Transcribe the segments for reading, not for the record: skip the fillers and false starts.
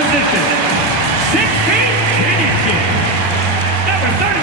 position. 16 championship. Number 30.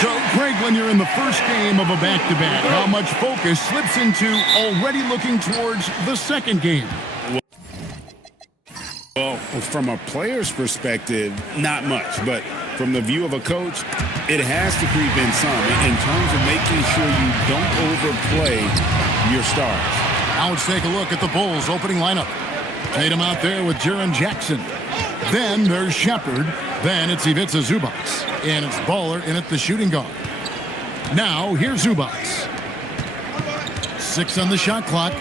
So, Greg, when you're in the first game of a back-to-back, how much focus slips into already looking towards the second game? Well, from a player's perspective, not much. But from the view of a coach, it has to creep in some in terms of making sure you don't overplay your stars. Now let's take a look at the Bulls' opening lineup. Tatum out there with Jaren Jackson. Then there's Shepard. Then it's Ivica Zubac. And it's Baller in at the shooting guard. Now, here's Zubac. 6 on the shot clock.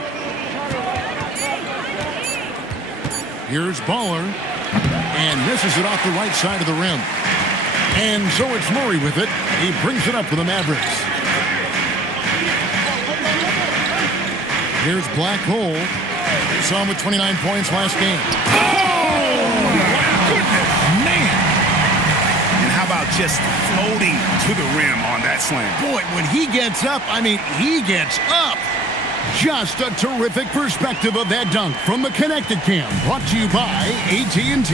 Here's Baller. And misses it off the right side of the rim. And so it's Murray with it. He brings it up for the Mavericks. Here's Black Hole. Saw him with 29 points last game. Oh, my goodness, man. And how about just floating to the rim on that slam? Boy, when he gets up, I mean, he gets up. Just a terrific perspective of that dunk from the Connected Cam, brought to you by AT&T.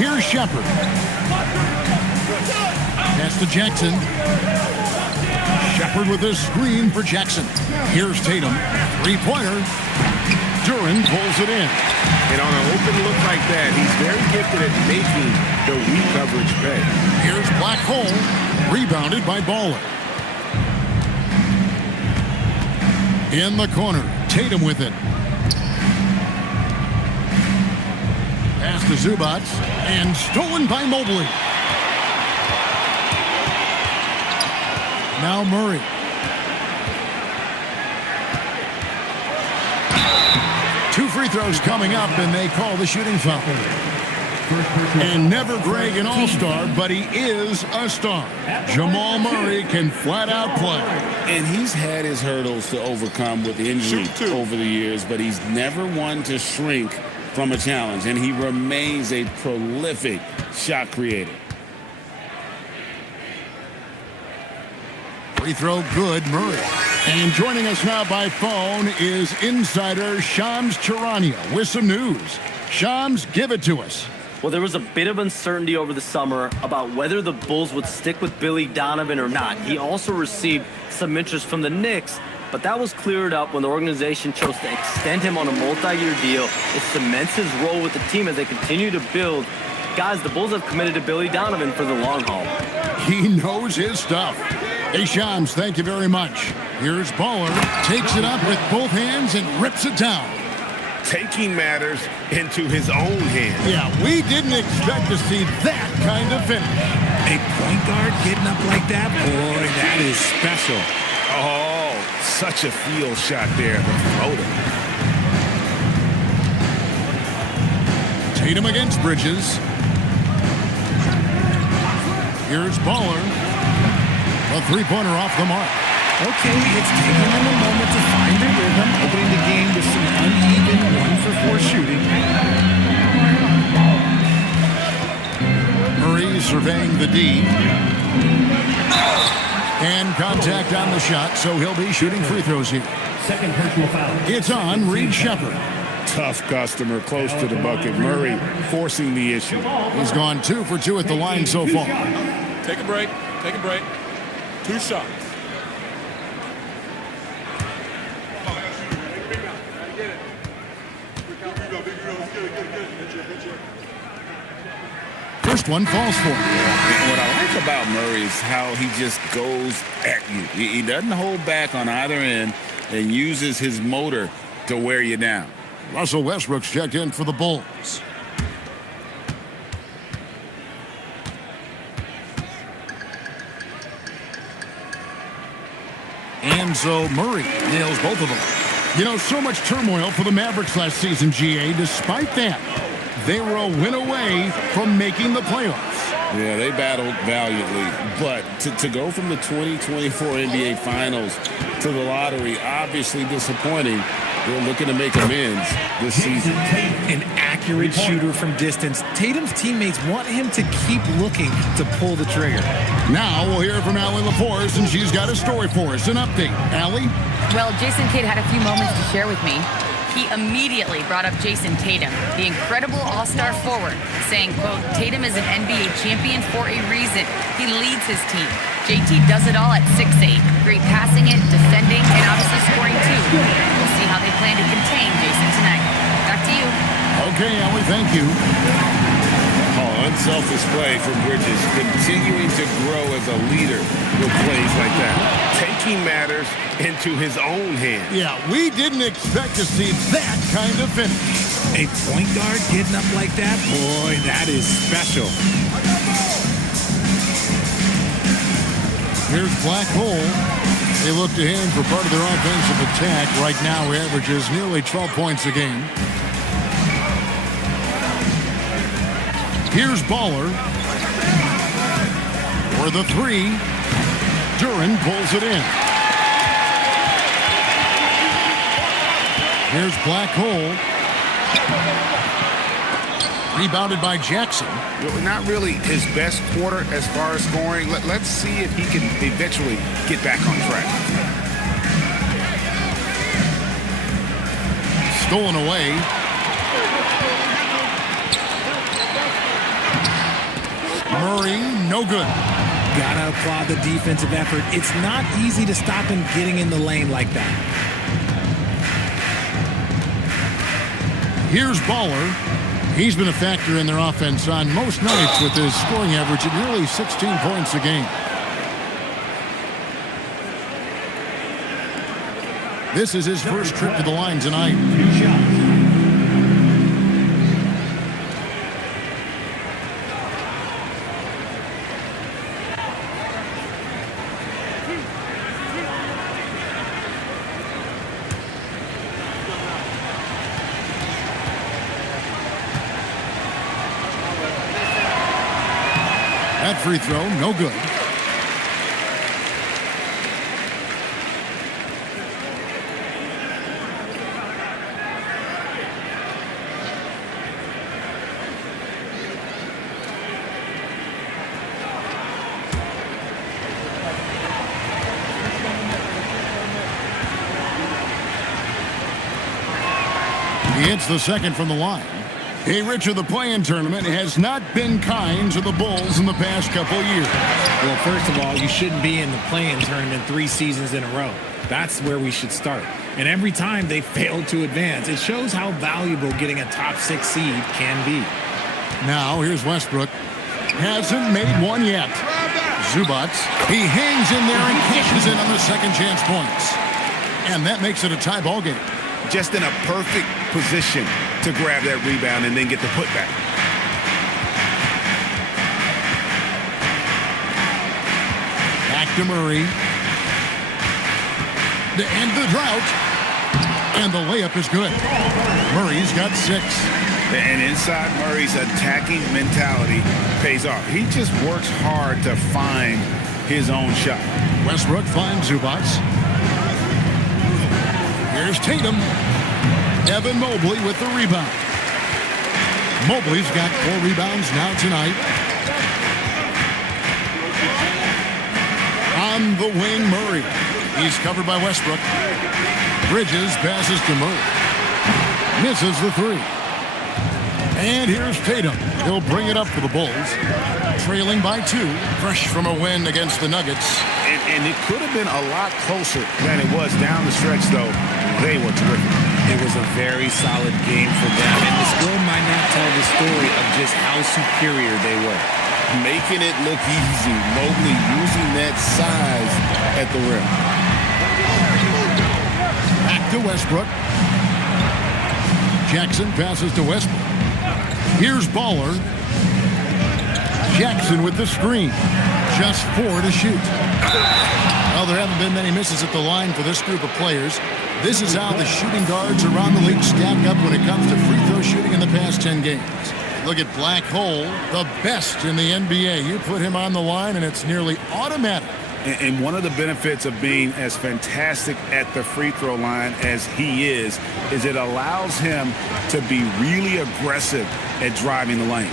Here's Shepard. Pass to Jackson. Shepard with a screen for Jackson. Here's Tatum. Three-pointer. Duran pulls it in. And on an open look like that, he's very gifted at making the weak coverage pay. Here's Black Hole. Rebounded by Baller. In the corner, Tatum with it. Pass to Zubac, and stolen by Mobley. Now Murray. Two free throws coming up, and they call the shooting foul. And never Greg an all-star, but he is a star. Jamal Murray can flat out play. And he's had his hurdles to overcome with injury over the years, but he's never one to shrink from a challenge, and he remains a prolific shot creator. Free throw good, Murray. And joining us now by phone is insider Shams Charania with some news. Shams, give it to us. Well, there was a bit of uncertainty over the summer about whether the Bulls would stick with Billy Donovan or not. He also received some interest from the Knicks, but that was cleared up when the organization chose to extend him on a multi-year deal. It cements his role with the team as they continue to build. Guys, the Bulls have committed to Billy Donovan for the long haul. He knows his stuff. Hey, Shams, thank you very much. Here's Baller, takes it up with both hands and rips it down. Taking matters into his own hands. Yeah, we didn't expect to see that kind of finish. A point guard getting up like that, boy, that is special. Oh, such a field shot there, the floater. Tatum against Bridges. Here's Baller. A three-pointer off the mark. Okay, it's taking them a moment to find their rhythm, opening the game with some uneven 1-for-4 shooting. Murray surveying the D. And contact on the shot, so he'll be shooting free throws here. Second personal foul. It's on Reed Shepard. Tough customer close to the bucket. Murray forcing the issue. He's gone 2 for 2 at the line so far. Take a break. Take a break. 2 shots. First one falls for him. What I like about Murray is how he just goes at you. He doesn't hold back on either end and uses his motor to wear you down. Russell Westbrook's checked in for the Bulls. And so Murray nails both of them. You know, so much turmoil for the Mavericks last season, GA. Despite that, they were a win away from making the playoffs. Yeah, they battled valiantly. But to go from the 2024 NBA Finals to the lottery, obviously disappointing. They're looking to make amends this season. An accurate shooter from distance. Tatum's teammates want him to keep looking to pull the trigger. Now we'll hear from Allie LaForce, and she's got a story for us. An update. Allie? Well, Jason Kidd had a few moments to share with me. He immediately brought up Jason Tatum, the incredible all-star forward, saying, quote, Tatum is an NBA champion for a reason. He leads his team. JT does it all at 6'8". Great passing it, defending, and obviously scoring too. We'll see how they plan to contain Jason tonight. Back to you. Okay, Allie, thank you. Oh, unselfish play from Bridges, continuing to grow as a leader with plays like that. Taking matters into his own hands. Yeah, we didn't expect to see that kind of finish. A point guard getting up like that? Boy, that is special. Here's Black Hole. They look to him for part of their offensive attack. Right now, he averages nearly 12 points a game. Here's Baller. For the three. Duran pulls it in. Here's Black Hole. Rebounded by Jackson. Not really his best quarter as far as scoring. Let's see if he can eventually get back on track. Stolen away. Murray, no good. Gotta applaud the defensive effort. It's not easy to stop him getting in the lane like that. Here's Baller. He's been a factor in their offense on most nights with his scoring average at nearly 16 points a game. This is his first trip to the line tonight. That free throw, no good. He hits the second from the line. Hey, Richard, the play-in tournament has not been kind to the Bulls in the past couple years. Well, first of all, you shouldn't be in the play-in tournament 3 seasons in a row. That's where we should start. And every time they failed to advance, it shows how valuable getting a top 6 seed can be. Now, here's Westbrook. Hasn't made one yet. Zubac. He hangs in there and cashes in on the second chance points. And that makes it a tie ball game. Just in a perfect position to grab that rebound and then get the putback. Back to Murray. To end the drought. And the layup is good. Murray's got 6. And inside Murray's attacking mentality pays off. He just works hard to find his own shot. Westbrook finds Zubac. Here's Tatum. Evan Mobley with the rebound. Mobley's got 4 rebounds now tonight. On the wing, Murray. He's covered by Westbrook. Bridges passes to Murray. Misses the 3. And here's Tatum. He'll bring it up for the Bulls. Trailing by 2. Fresh from a win against the Nuggets. And it could have been a lot closer than it was down the stretch, though. They were terrific. It was a very solid game for them, and the score might not tell the story of just how superior they were. Making it look easy. Mobley using that size at the rim. Back to Westbrook. Jackson passes to Westbrook. Here's Baller. Jackson with the screen. Just 4 to shoot. Well, there haven't been many misses at the line for this group of players. This is how the shooting guards around the league stack up when it comes to free throw shooting in the past 10 games. Look at Black Hole, the best in the NBA. You put him on the line, and it's nearly automatic. And one of the benefits of being as fantastic at the free throw line as he is it allows him to be really aggressive at driving the lane.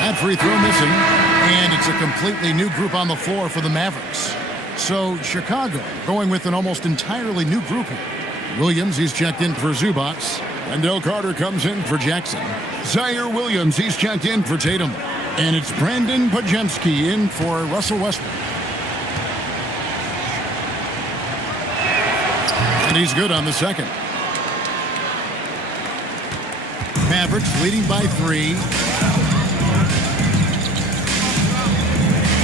That free throw missing, and it's a completely new group on the floor for the Mavericks. So Chicago going with an almost entirely new group here. Williams, he's checked in for Zubac. Wendell Carter comes in for Jackson. Zaire Williams, he's checked in for Tatum. And it's Brandon Pajemski in for Russell Westbrook. And he's good on the second. Mavericks leading by 3.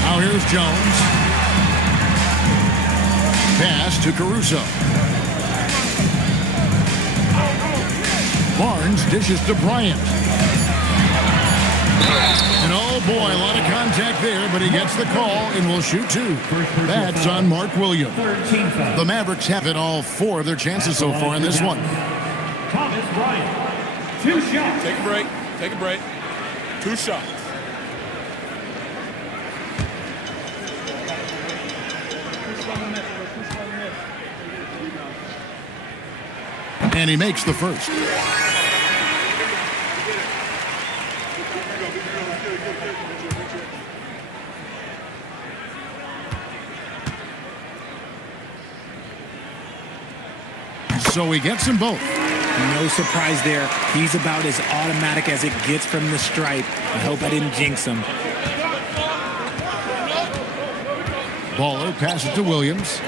Now here's Jones. Pass to Caruso. Barnes dishes to Bryant. And oh boy, a lot of contact there, but he gets the call and will shoot 2. That's on Mark Williams. The Mavericks have it all 4 of their chances so far in this one. Thomas Bryant. 2 shots. Take a break. Take a break. 2 shots. And he makes the first. So he gets them both. No surprise there. He's about as automatic as it gets from the stripe. I hope I didn't jinx him. Baller passes to Williams.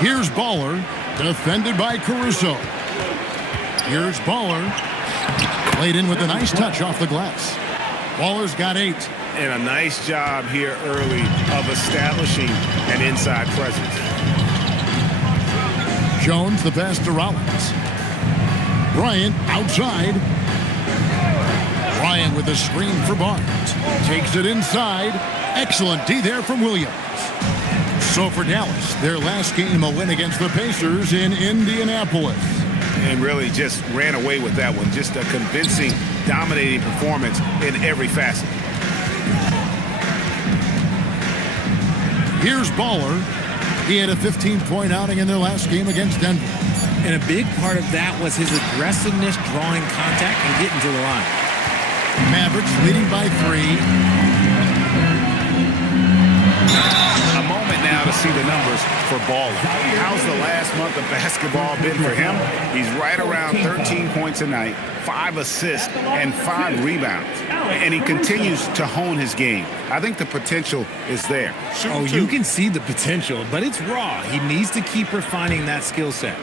Here's Baller, defended by Caruso. Here's Baller, laid in with a nice touch off the glass. Baller's got 8. And a nice job here early of establishing an inside presence. Jones the pass to Rollins. Bryant outside. Bryant with a screen for Barnes. Takes it inside. Excellent D there from Williams. So for Dallas, their last game a win against the Pacers in Indianapolis. And really just ran away with that one. Just a convincing, dominating performance in every facet. Here's Baller. He had a 15-point outing in their last game against Denver. And a big part of that was his aggressiveness, drawing contact and getting to the line. Mavericks leading by 3. A moment now to see the numbers for Baller. How's the last month of basketball been for him? He's right around 13 points a night, 5 assists, and 5 rebounds. And he continues to hone his game. I think the potential is there. Oh, you can see the potential, but it's raw. He needs to keep refining that skill set.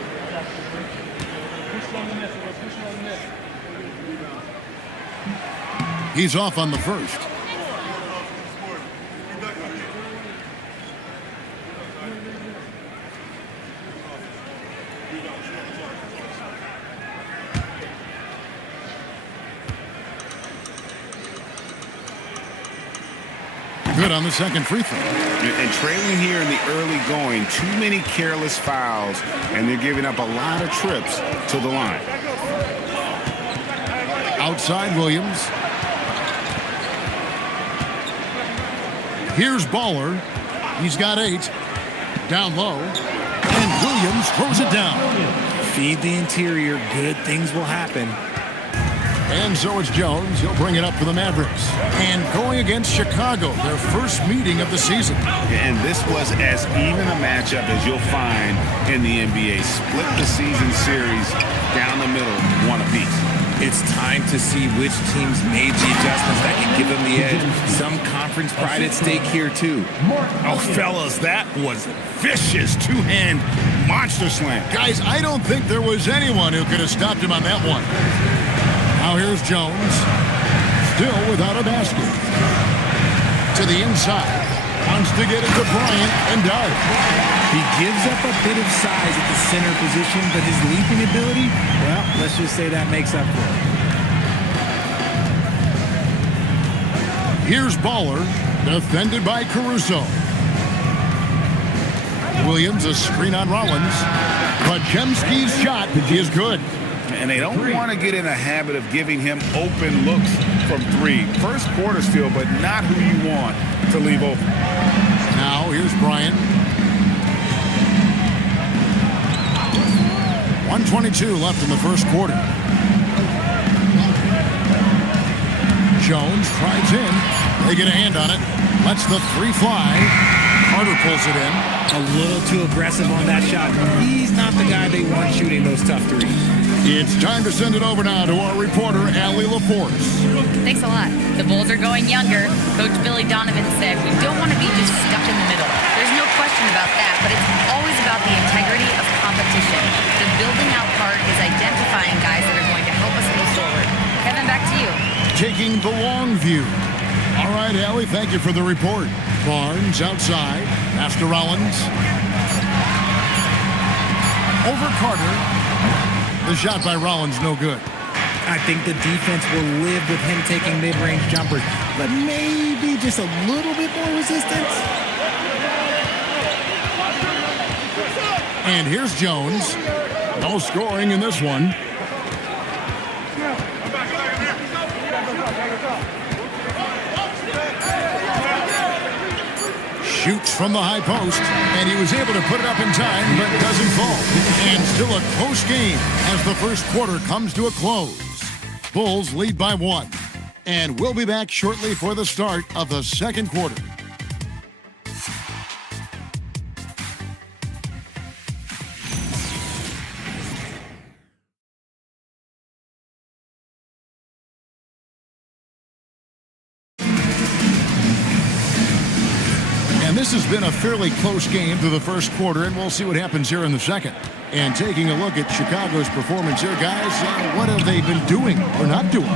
He's off on the first. Good on the second free throw. And trailing here in the early going, too many careless fouls, and they're giving up a lot of trips to the line. Outside Williams. Here's Baller. He's got 8. Down low. And Williams throws it down. Feed the interior. Good things will happen. And so it's Jones. He'll bring it up for the Mavericks. And going against Chicago, their first meeting of the season. And this was as even a matchup as you'll find in the NBA. Split the season series down the middle, one apiece. It's time to see which teams made the adjustments that can give them the edge. Some conference pride at stake here, too. Oh, fellas, that was vicious two-hand monster slam. Guys, I don't think there was anyone who could have stopped him on that one. Now here's Jones, still without a basket. To the inside, wants to get it to Bryant and does. He gives up a bit of size at the center position, but his leaping ability, well, let's just say that makes up for it. Here's Baller, defended by Caruso. Williams, a screen on Rollins. Podziemski's shot is good. And they don't want to get in a habit of giving him open looks from three. First quarter still, but not who you want to leave open. Now here's Bryant. 1:22 left in the first quarter. Jones tries in. They get a hand on it. Lets the three fly. Carter pulls it in. A little too aggressive on that shot. He's not the guy they want shooting those tough threes. It's time to send it over now to our reporter, Allie LaForce. Thanks a lot. The Bulls are going younger. Coach Billy Donovan said we don't want to be just stuck in the middle. There's no question about that, but it's always about the integrity of competition. The building out part is identifying guys that are going to help us move forward. Kevin, back to you. Taking the long view. All right, Allie, thank you for the report. Barnes outside. Pass to Rollins. Over Carter. The shot by Rollins, no good. I think the defense will live with him taking mid-range jumpers, but maybe just a little bit more resistance. And here's Jones. No scoring in this one. Shoots from the high post, and he was able to put it up in time, but doesn't fall. And still a close game as the first quarter comes to a close. Bulls lead by 1. And we'll be back shortly for the start of the second quarter. This has been a fairly close game through the first quarter, and we'll see what happens here in the second. And taking a look at Chicago's performance here, guys, what have they been doing or not doing?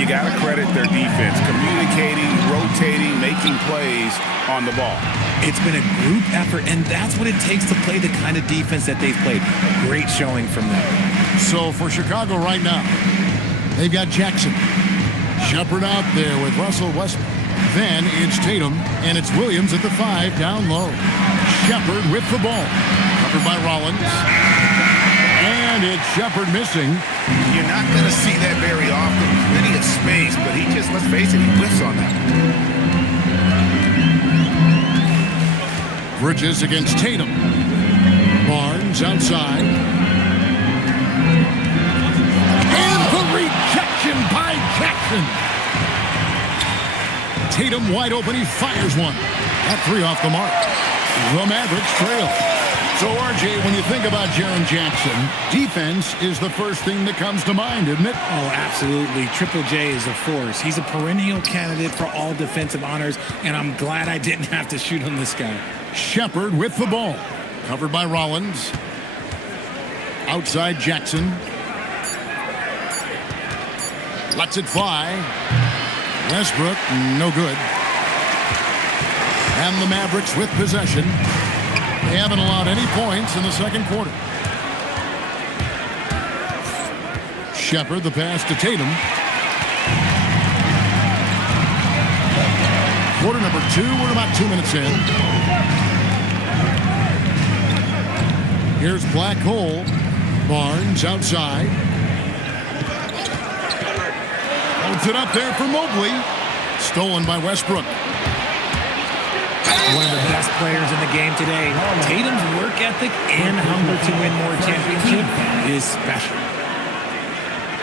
You got to credit their defense, communicating, rotating, making plays on the ball. It's been a group effort, and that's what it takes to play the kind of defense that they've played. Great showing from them. So for Chicago right now, they've got Jackson. Shepard out there with Russell Westbrook. Then it's Tatum, and it's Williams at the 5 down low. Shepard with the ball. Covered by Rollins. And it's Shepard missing. You're not going to see that very often. Plenty of space, but he just, let's face it, he whiffs on that. Bridges against Tatum. Barnes outside. And the rejection by Jackson. Tatum wide open, he fires one. That three off the mark. The Mavericks trail. So, RJ, when you think about Jaren Jackson, defense is the first thing that comes to mind, isn't it? Oh, absolutely. Triple J is a force. He's a perennial candidate for all defensive honors, and I'm glad I didn't have to shoot on this guy. Shepard with the ball. Covered by Rollins. Outside Jackson. Lets it fly. Westbrook, no good. And the Mavericks with possession. They haven't allowed any points in the second quarter. Shepard, the pass to Tatum. Quarter number 2, we're about 2 minutes in. Here's Black Hole. Barnes outside. Holds it up there for Mobley. Stolen by Westbrook. One of the best players in the game today. Tatum's work ethic and hunger to win more championships is special.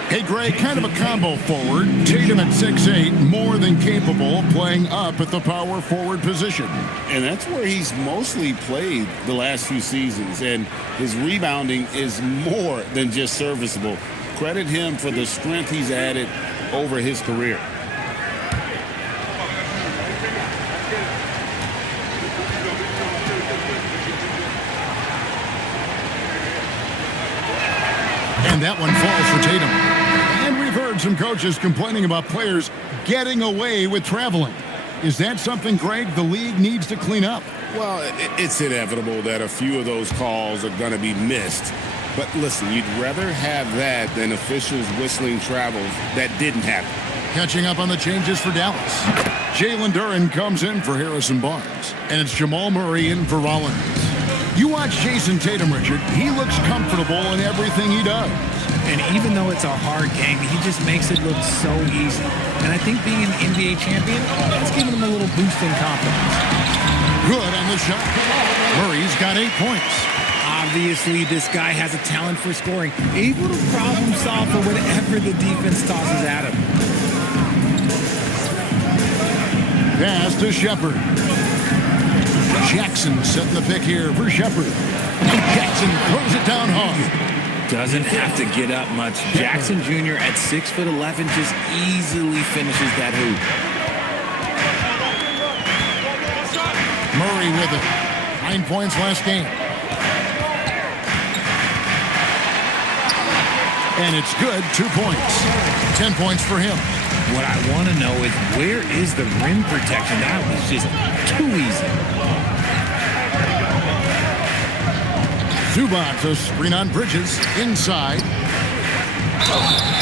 Hey, Greg, kind of a combo forward. Tatum at 6'8", more than capable of playing up at the power forward position. And that's where he's mostly played the last few seasons. And his rebounding is more than just serviceable. Credit him for the strength he's added over his career. And that one falls for Tatum. And we've heard some coaches complaining about players getting away with traveling. Is that something, Greg, the league needs to clean up? Well, it's inevitable that a few of those calls are going to be missed. But listen, you'd rather have that than officials whistling travels that didn't happen. Catching up on the changes for Dallas. Jalen Duren comes in for Harrison Barnes. And it's Jamal Murray in for Rollins. You watch Jason Tatum, Richard. He looks comfortable in everything he does. And even though it's a hard game, he just makes it look so easy. And I think being an NBA champion, that's giving him a little boost in confidence. Good on the shot. Murray's got 8 points. Obviously, this guy has a talent for scoring, able to problem solve for whatever the defense tosses at him. Pass to Shepard. Jackson setting the pick here for Shepard. Jackson throws it down hard. Doesn't have to get up much. Jackson Jr. at 6'11" just easily finishes that hoop. Murray with it. 9 points last game. And it's good. 2 points. 10 points for him. What I want to know is, where is the rim protection? That was just too easy. Zubac to screen on Bridges. Inside.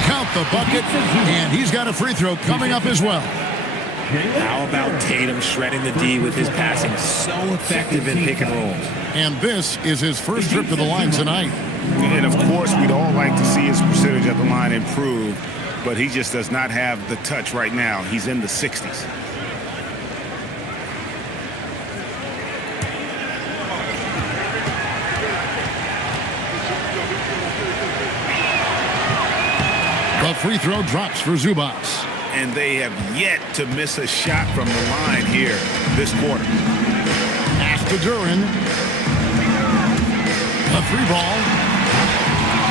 Count the bucket. And he's got a free throw coming up as well. How about Tatum shredding the D with his passing? So effective in pick and rolls. And this is his first trip to the line tonight. And, of course, we'd all like to see his percentage at the line improve, but he just does not have the touch right now. He's in the 60s. The free throw drops for Zubac. And they have yet to miss a shot from the line here this quarter. Pass to Duren. A 3-ball.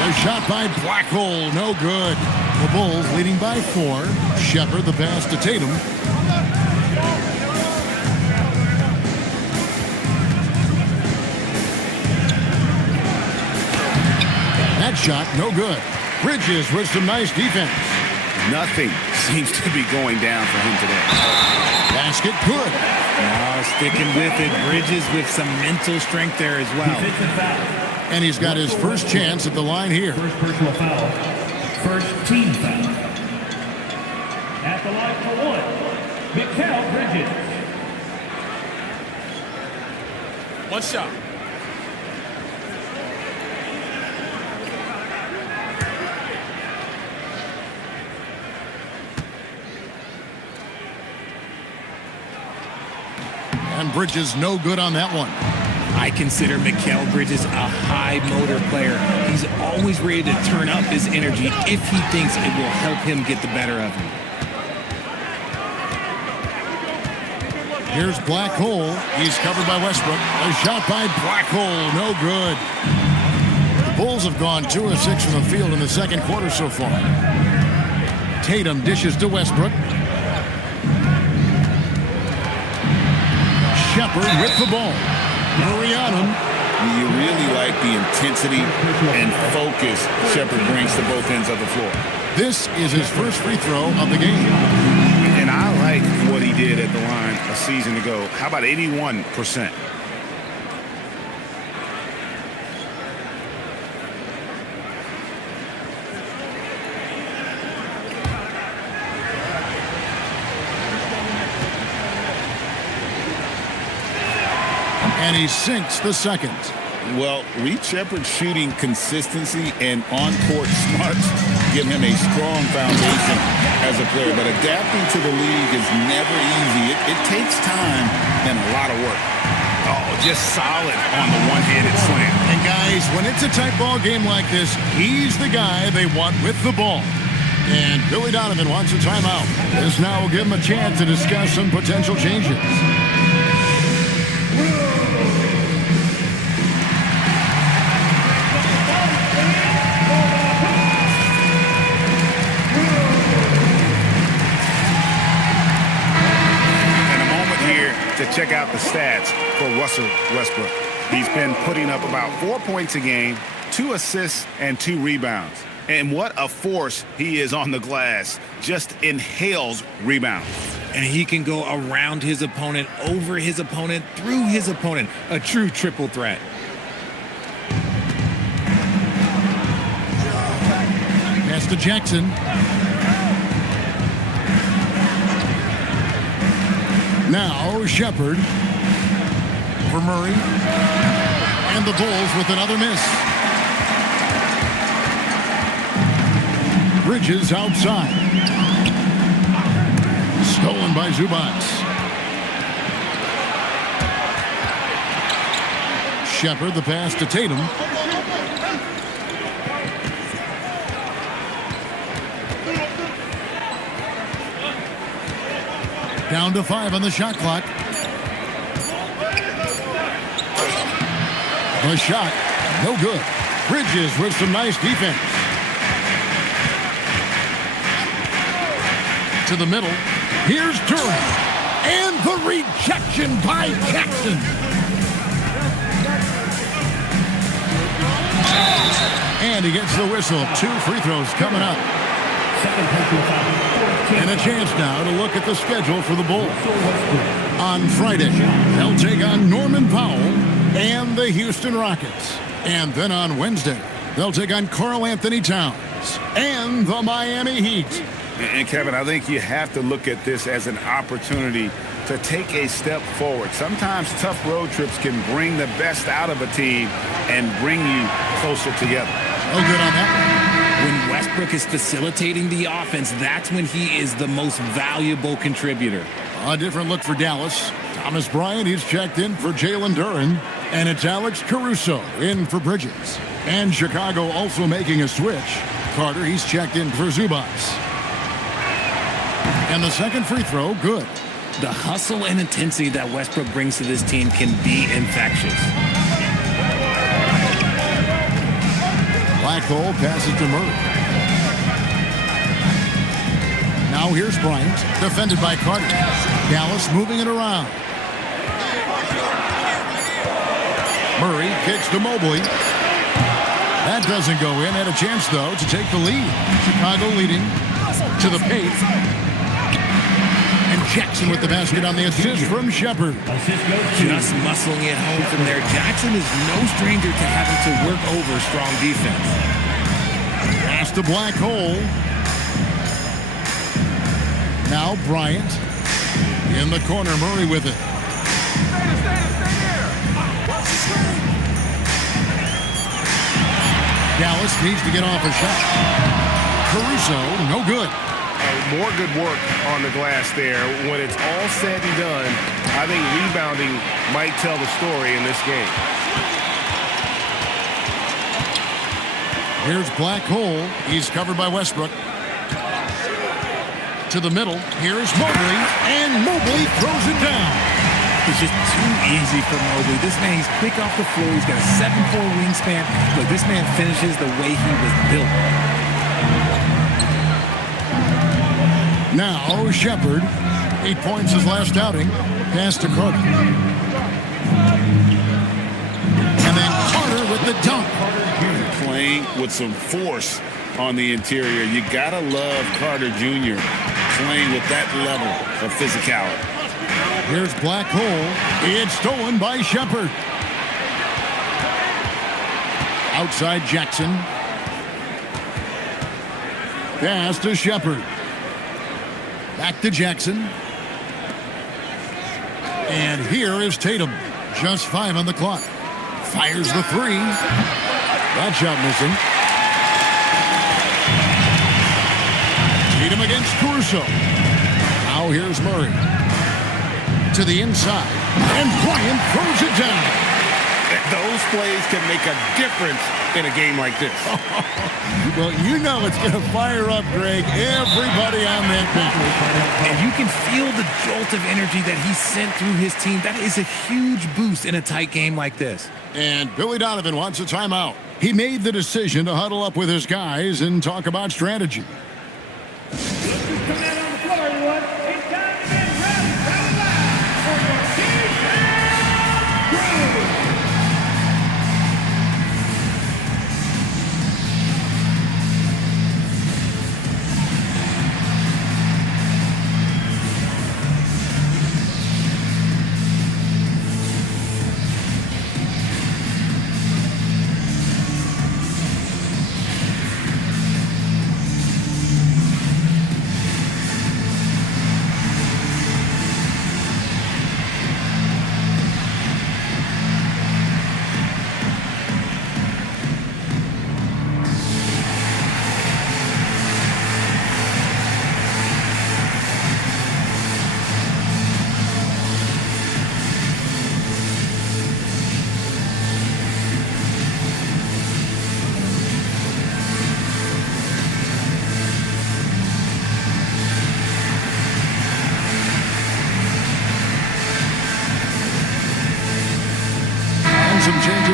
A shot by Blackhole, no good. The Bulls leading by 4. Shepard the pass to Tatum. That shot, no good. Bridges with some nice defense. Nothing seems to be going down for him today. Basket good. Oh, sticking with it. Bridges with some mental strength there as well. And he's got his first chance at the line here. First personal foul. First team foul. At the line for 1, Mikal Bridges. 1 shot. And Bridges no good on that one. I consider Mikal Bridges a high motor player. He's always ready to turn up his energy if he thinks it will help him get the better of him. Here's Blackhole. He's covered by Westbrook. A shot by Blackhole, no good. The Bulls have gone 2 of 6 from the field in the second quarter so far. Tatum dishes to Westbrook. Shepard with the ball. Murray on him. You really like the intensity and focus Shepard brings to both ends of the floor. This is his first free throw of the game. And I like what he did at the line a season ago. How about 81%? And he sinks the second. Well, Reed Shepard's shooting consistency and on-court smarts give him a strong foundation as a player. But adapting to the league is never easy. It takes time and a lot of work. Oh, just solid on the one-handed slam. And guys, when it's a tight ball game like this, he's the guy they want with the ball. And Billy Donovan wants a timeout. This now will give him a chance to discuss some potential changes. To check out the stats for Russell Westbrook. He's been putting up about 4 points a game, 2 assists, and 2 rebounds. And what a force he is on the glass. Just inhales rebounds. And he can go around his opponent, over his opponent, through his opponent. A true triple threat. Pass to Jackson. Now Shepard for Murray. And the Bulls with another miss. Bridges outside. Stolen by Zubats. Shepard, the pass to Tatum. Down to 5 on the shot clock. The shot, no good. Bridges with some nice defense. To the middle. Here's Durant. And the rejection by Jackson. And he gets the whistle. 2 free throws coming up. And a chance now to look at the schedule for the Bulls. On Friday, they'll take on Norman Powell and the Houston Rockets. And then on Wednesday, they'll take on Karl Anthony Towns and the Miami Heat. And Kevin, I think you have to look at this as an opportunity to take a step forward. Sometimes tough road trips can bring the best out of a team and bring you closer together. Oh, good on that. When Westbrook is facilitating the offense, that's when he is the most valuable contributor. A different look for Dallas. Thomas Bryant, he's checked in for Jalen Duren. And it's Alex Caruso in for Bridges. And Chicago also making a switch. Carter, he's checked in for Zubats. And the second free throw, good. The hustle and intensity that Westbrook brings to this team can be infectious. Black hole passes to Murray. Now here's Bryant, defended by Carter. Dallas moving it around. Murray kicks to Mobley. That doesn't go in. Had a chance, though, to take the lead. Chicago leading to the paint. And Jackson with the basket on the assist from Shepard. Just muscling it home from there. Jackson is no stranger to having to work over strong defense. Pass to Black hole. Now Bryant. In the corner, Murray with it. Dallas needs to get off a shot. Caruso, no good. More good work on the glass there. When it's all said and done, I think rebounding might tell the story in this game. Here's Black hole. He's covered by Westbrook. To the middle. Here's Mobley. And Mobley throws it down. It's just too easy for Mobley. This man, he's quick off the floor. He's got a 7'4" wingspan. Look, this man finishes the way he was built. Now Shepard. 8 points his last outing. Pass to Carter. And then Carter with the dunk. Playing with some force on the interior. You gotta love Carter Jr. playing with that level of physicality. Here's Black hole. It's stolen by Shepard. Outside Jackson. Pass to Shepard. Back to Jackson. And here is Tatum. Just 5 on the clock. Fires the 3. That shot missing. Tatum against Caruso. Now here's Murray. To the inside. And Bryant throws it down. Those plays can make a difference in a game like this. Well, you know it's going to fire up, Greg, everybody on that bench. And you can feel the jolt of energy that he sent through his team. That is a huge boost in a tight game like this. And Billy Donovan wants a timeout. He made the decision to huddle up with his guys and talk about strategy.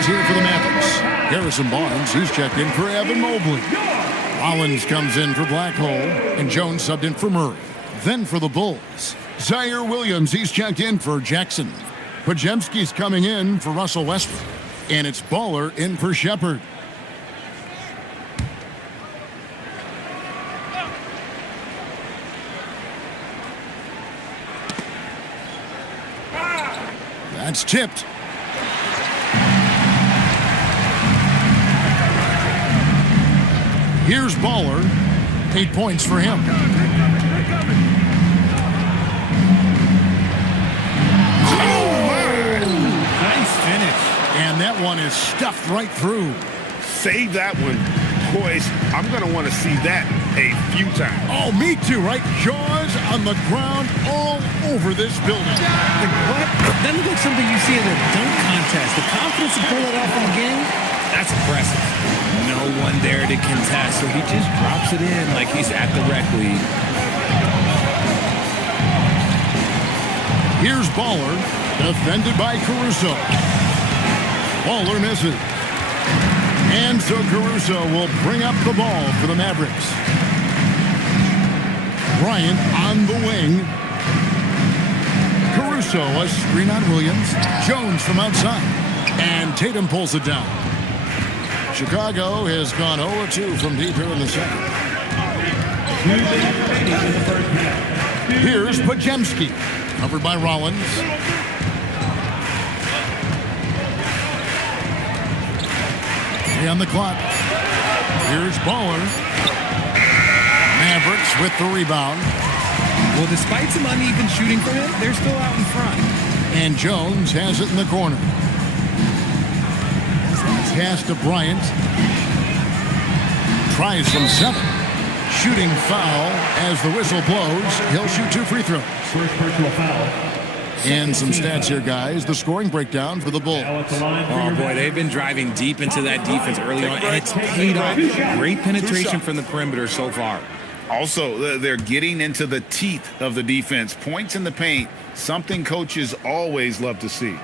here for the Mavericks. Harrison Barnes, he's checked in for Evan Mobley. Rollins comes in for Blackhole, and Jones subbed in for Murray. Then for the Bulls, Zaire Williams, he's checked in for Jackson. Pajemski's coming in for Russell Westbrook, and it's Baller in for Shepard. That's tipped. Here's Baller. 8 points for him. Nice finish. And that one is stuffed right through. Save that one. Boys, I'm going to want to see that a few times. Oh, me too, right? Jaws on the ground all over this building. Like, what? That looks like something you see in a dunk contest. The confidence to pull it off again, that's impressive. No one there to contest, so he just drops it in like he's at the rec league. Here's Baller, defended by Caruso. Baller misses. And so Caruso will bring up the ball for the Mavericks. Bryant on the wing. Caruso, a screen on Williams. Jones from outside. And Tatum pulls it down. Chicago has gone 0-2 from deep here in the second. Here's Pajemski, covered by Rollins. On the clock. Here's Baller. Mavericks with the rebound. Well, despite some uneven shooting from him, they're still out in front. And Jones has it in the corner. Pass to Bryant. Tries from 7. Shooting foul as the whistle blows. He'll shoot 2 free throws. First personal foul. And some stats here, guys. The scoring breakdown for the Bulls. Oh, boy, they've been driving deep into that defense early on, and it's paid off. Great penetration from the perimeter so far. Also, they're getting into the teeth of the defense. Points in the paint, something coaches always love to see.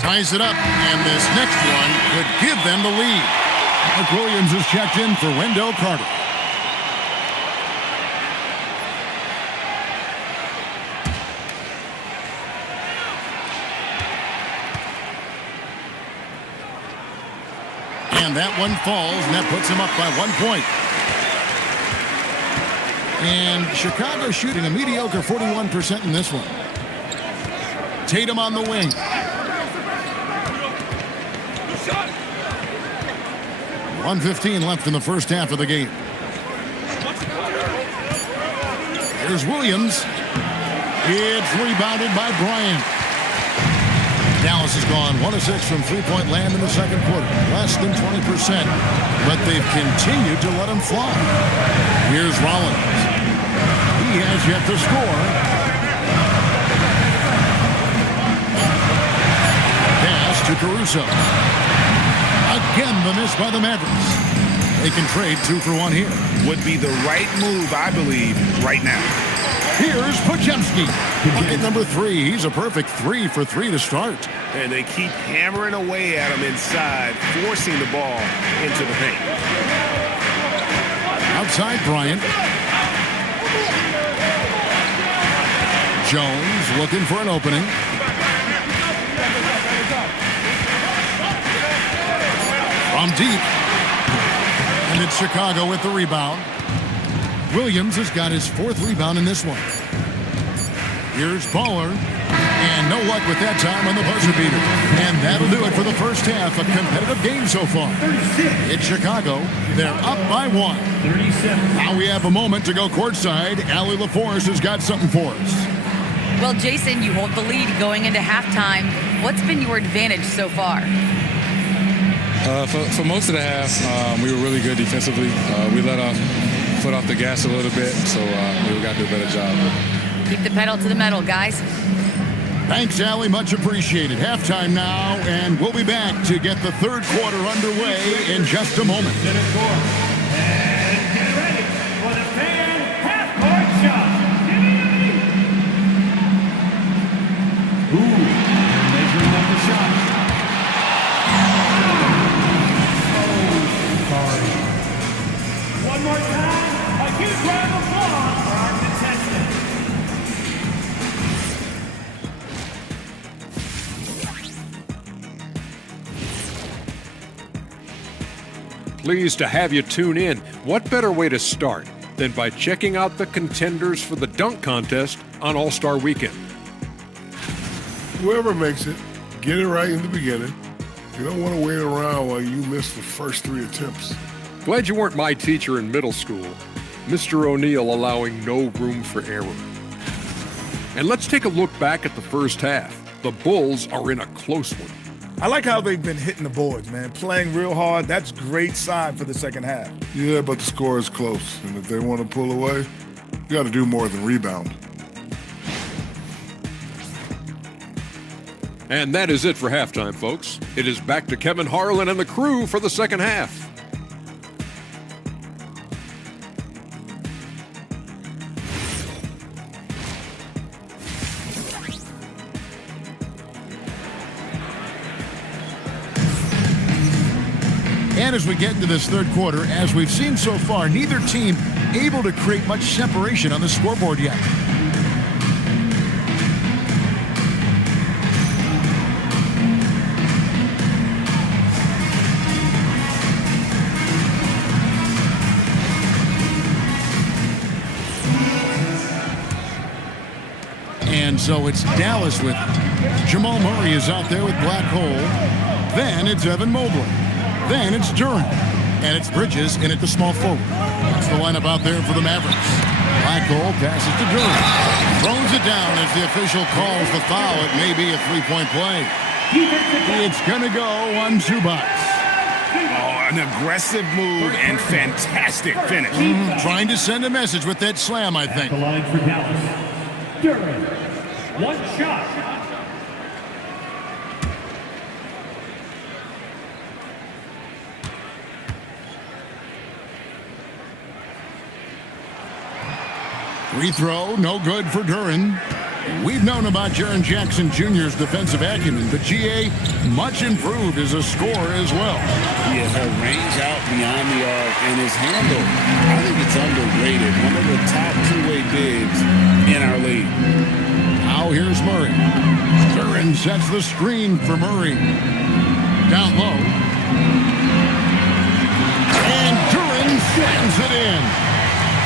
Ties it up, and this next one could give them the lead. Mark Williams is checked in for Wendell Carter. And that one falls, and that puts him up by 1 point. And Chicago shooting a mediocre 41% in this one. Tatum on the wing. .115 left in the first half of the game. Here's Williams. It's rebounded by Bryant. Dallas has gone 1 of 6 from three-point land in the second quarter. Less than 20%. But they've continued to let him fly. Here's Rollins. He has yet to score. Pass to Caruso. Again, the miss by the Mavericks. They can trade 2 for 1 here. Would be the right move, I believe, right now. Here's Pajemski. Bucket number 3. He's a perfect 3 for 3 to start. And they keep hammering away at him inside, forcing the ball into the paint. Outside Bryant. Jones looking for an opening. From deep. And it's Chicago with the rebound. Williams has got his 4th rebound in this one. Here's Baller. And no luck with that time on the buzzer beater. And that'll do it for the first half. A competitive game so far. It's Chicago. They're up by 1. 37. Now we have a moment to go courtside. Allie LaForce has got something for us. Well, Jason, you hold the lead going into halftime. What's been your advantage so far? For most of the half, we were really good defensively. We let our foot off the gas a little bit, so we got to do a better job. Keep the pedal to the metal, guys. Thanks, Allie. Much appreciated. Halftime now, and we'll be back to get the third quarter underway in just a moment. And get ready for the fan half-court shot. Ooh, measuring up the shot. pleased to have you tune in. What better way to start than by checking out the contenders for the dunk contest on All-Star Weekend? Whoever makes it, get it right in the beginning. You don't want to wait around while you miss the first 3 attempts. Glad you weren't my teacher in middle school. Mr. O'Neal allowing no room for error. And let's take a look back at the first half. The Bulls are in a close one. I like how they've been hitting the boards, man. Playing real hard. That's great sign for the second half. Yeah, but the score is close. And if they want to pull away, you got to do more than rebound. And that is it for halftime, folks. It is back to Kevin Harlan and the crew for the second half. And as we get into this third quarter, as we've seen so far, neither team able to create much separation on the scoreboard yet. And so it's Dallas with it. Jamal Murray is out there with Black Hole. Then it's Evan Mobley. Then it's Duran. And it's Bridges in at the small forward. That's the lineup out there for the Mavericks. Black Hole passes to Duran. Throws it down as the official calls the foul. It may be a three-point play. It's going to go on Zubac. Oh, an aggressive move and fantastic finish. Trying to send a message with that slam, I think. The line for Dallas. Duran. One shot. Free throw, no good for Duran. We've known about Jaren Jackson Jr.'s defensive acumen, but GA much improved as a scorer as well. Yeah, her range out beyond the arc and his handle, I think it's underrated. One of the top two-way bigs in our league. Now here's Murray. Duran sets the screen for Murray. Down low. And Duran slams it in.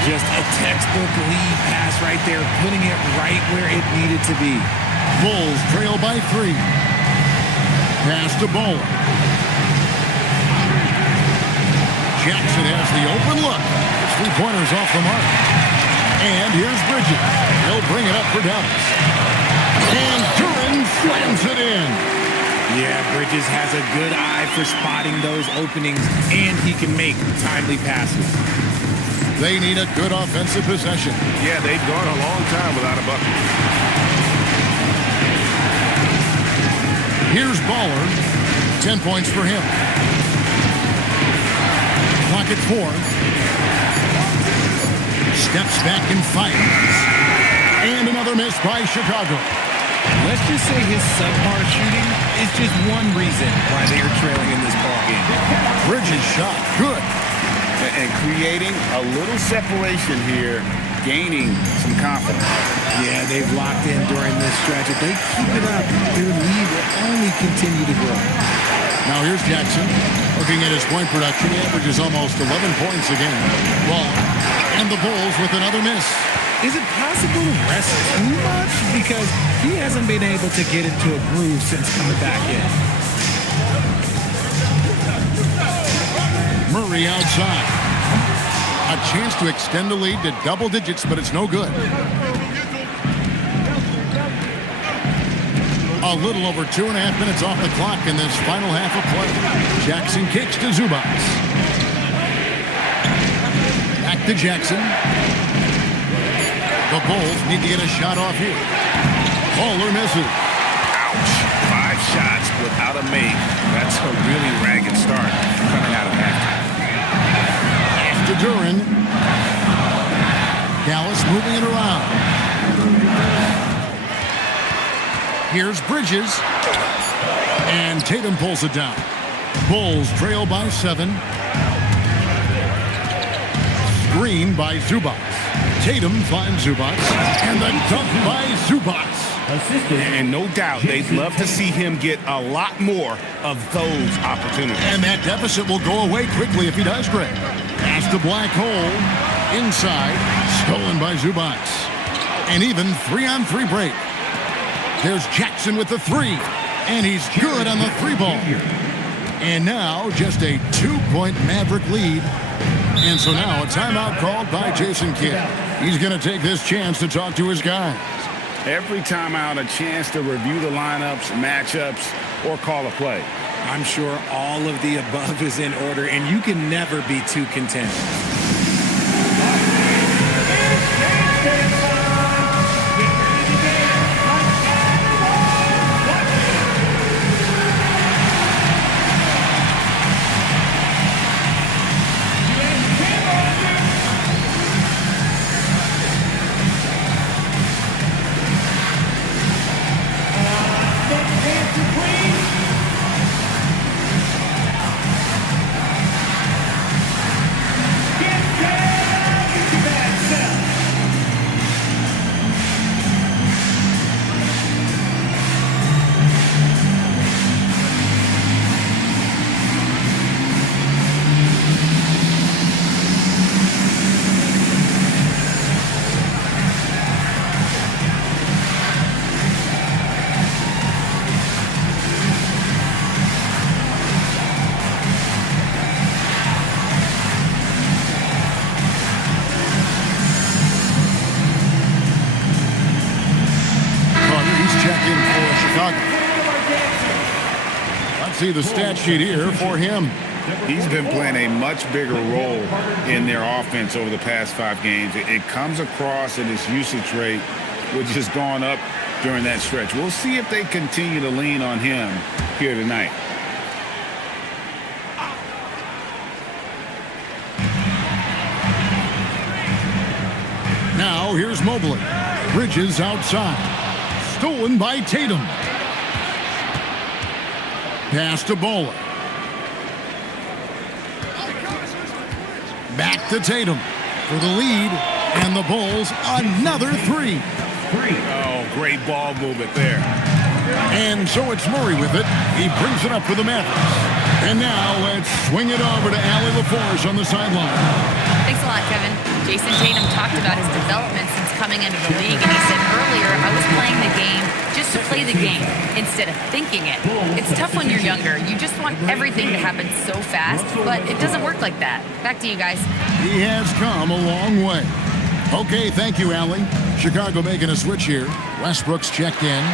Just a textbook lead pass right there, putting it right where it needed to be. Bulls trail by 3. Pass to Bowler. Jackson has the open look. His three-pointers off the mark. And here's Bridges. He'll bring it up for Dallas. And Duran slams it in. Yeah, Bridges has a good eye for spotting those openings, and he can make timely passes. They need a good offensive possession. Yeah, they've gone a long time without a bucket. Here's Baller. 10 points for him. Clock at 4. Steps back and fires. And another miss by Chicago. Let's just say his subpar shooting is just one reason why they are trailing in this ballgame. Bridges shot. Good. And creating a little separation here, gaining some confidence. Yeah, they've locked in during this stretch. If they keep it up, their lead will only continue to grow. Now here's Jackson. Looking at his point production, he averages almost 11 points a game. Ball. And the Bulls with another miss. Is it possible to rest too much? Because he hasn't been able to get into a groove since coming back in. Murray outside. A chance to extend the lead to double digits, but it's no good. A little over 2.5 minutes off the clock in this final half of play. Jackson kicks to Zubac. Back to Jackson. The Bulls need to get a shot off here. Bowler misses. Ouch. 5 shots without a make. That's a really ragged start coming out of halftime. To Duran. Dallas moving it around. Here's Bridges. And Tatum pulls it down. Bulls trail by 7. Screen by Zubac. Tatum finds Zubac. And the dunk by Zubac. Assistant. And no doubt they'd love to see him get a lot more of those opportunities. And that deficit will go away quickly if he does, Greg. Pass the black hole. Inside. Stolen by Zubats. And even 3-on-3 break. There's Jackson with the three. And he's good on the three ball. And now just a 2-point Maverick lead. And so now a timeout called by Jason Kidd. He's going to take this chance to talk to his guys. Every timeout, a chance to review the lineups, matchups, or call a play. I'm sure all of the above is in order, and you can never be too content. See the stat sheet here for him. He's been playing a much bigger role in their offense over the past 5 games. It comes across in his usage rate, which has gone up during that stretch. We'll see if they continue to lean on him here tonight. Now here's Mobley. Bridges outside. Stolen by Tatum. Pass to Bowler. Back to Tatum for the lead. And the Bulls another three. Oh, great ball movement there. And so it's Murray with it. He brings it up for the Mavericks. And now let's swing it over to Allie LaForce on the sideline. Thanks a lot, Kevin. Jason Tatum talked about his development since coming into the league, and he said earlier, I was playing the game just to play the game instead of thinking it. It's tough when you're younger. You just want everything to happen so fast, but it doesn't work like that. Back to you guys. He has come a long way. Okay, thank you, Allie. Chicago making a switch here. Westbrook's checked in.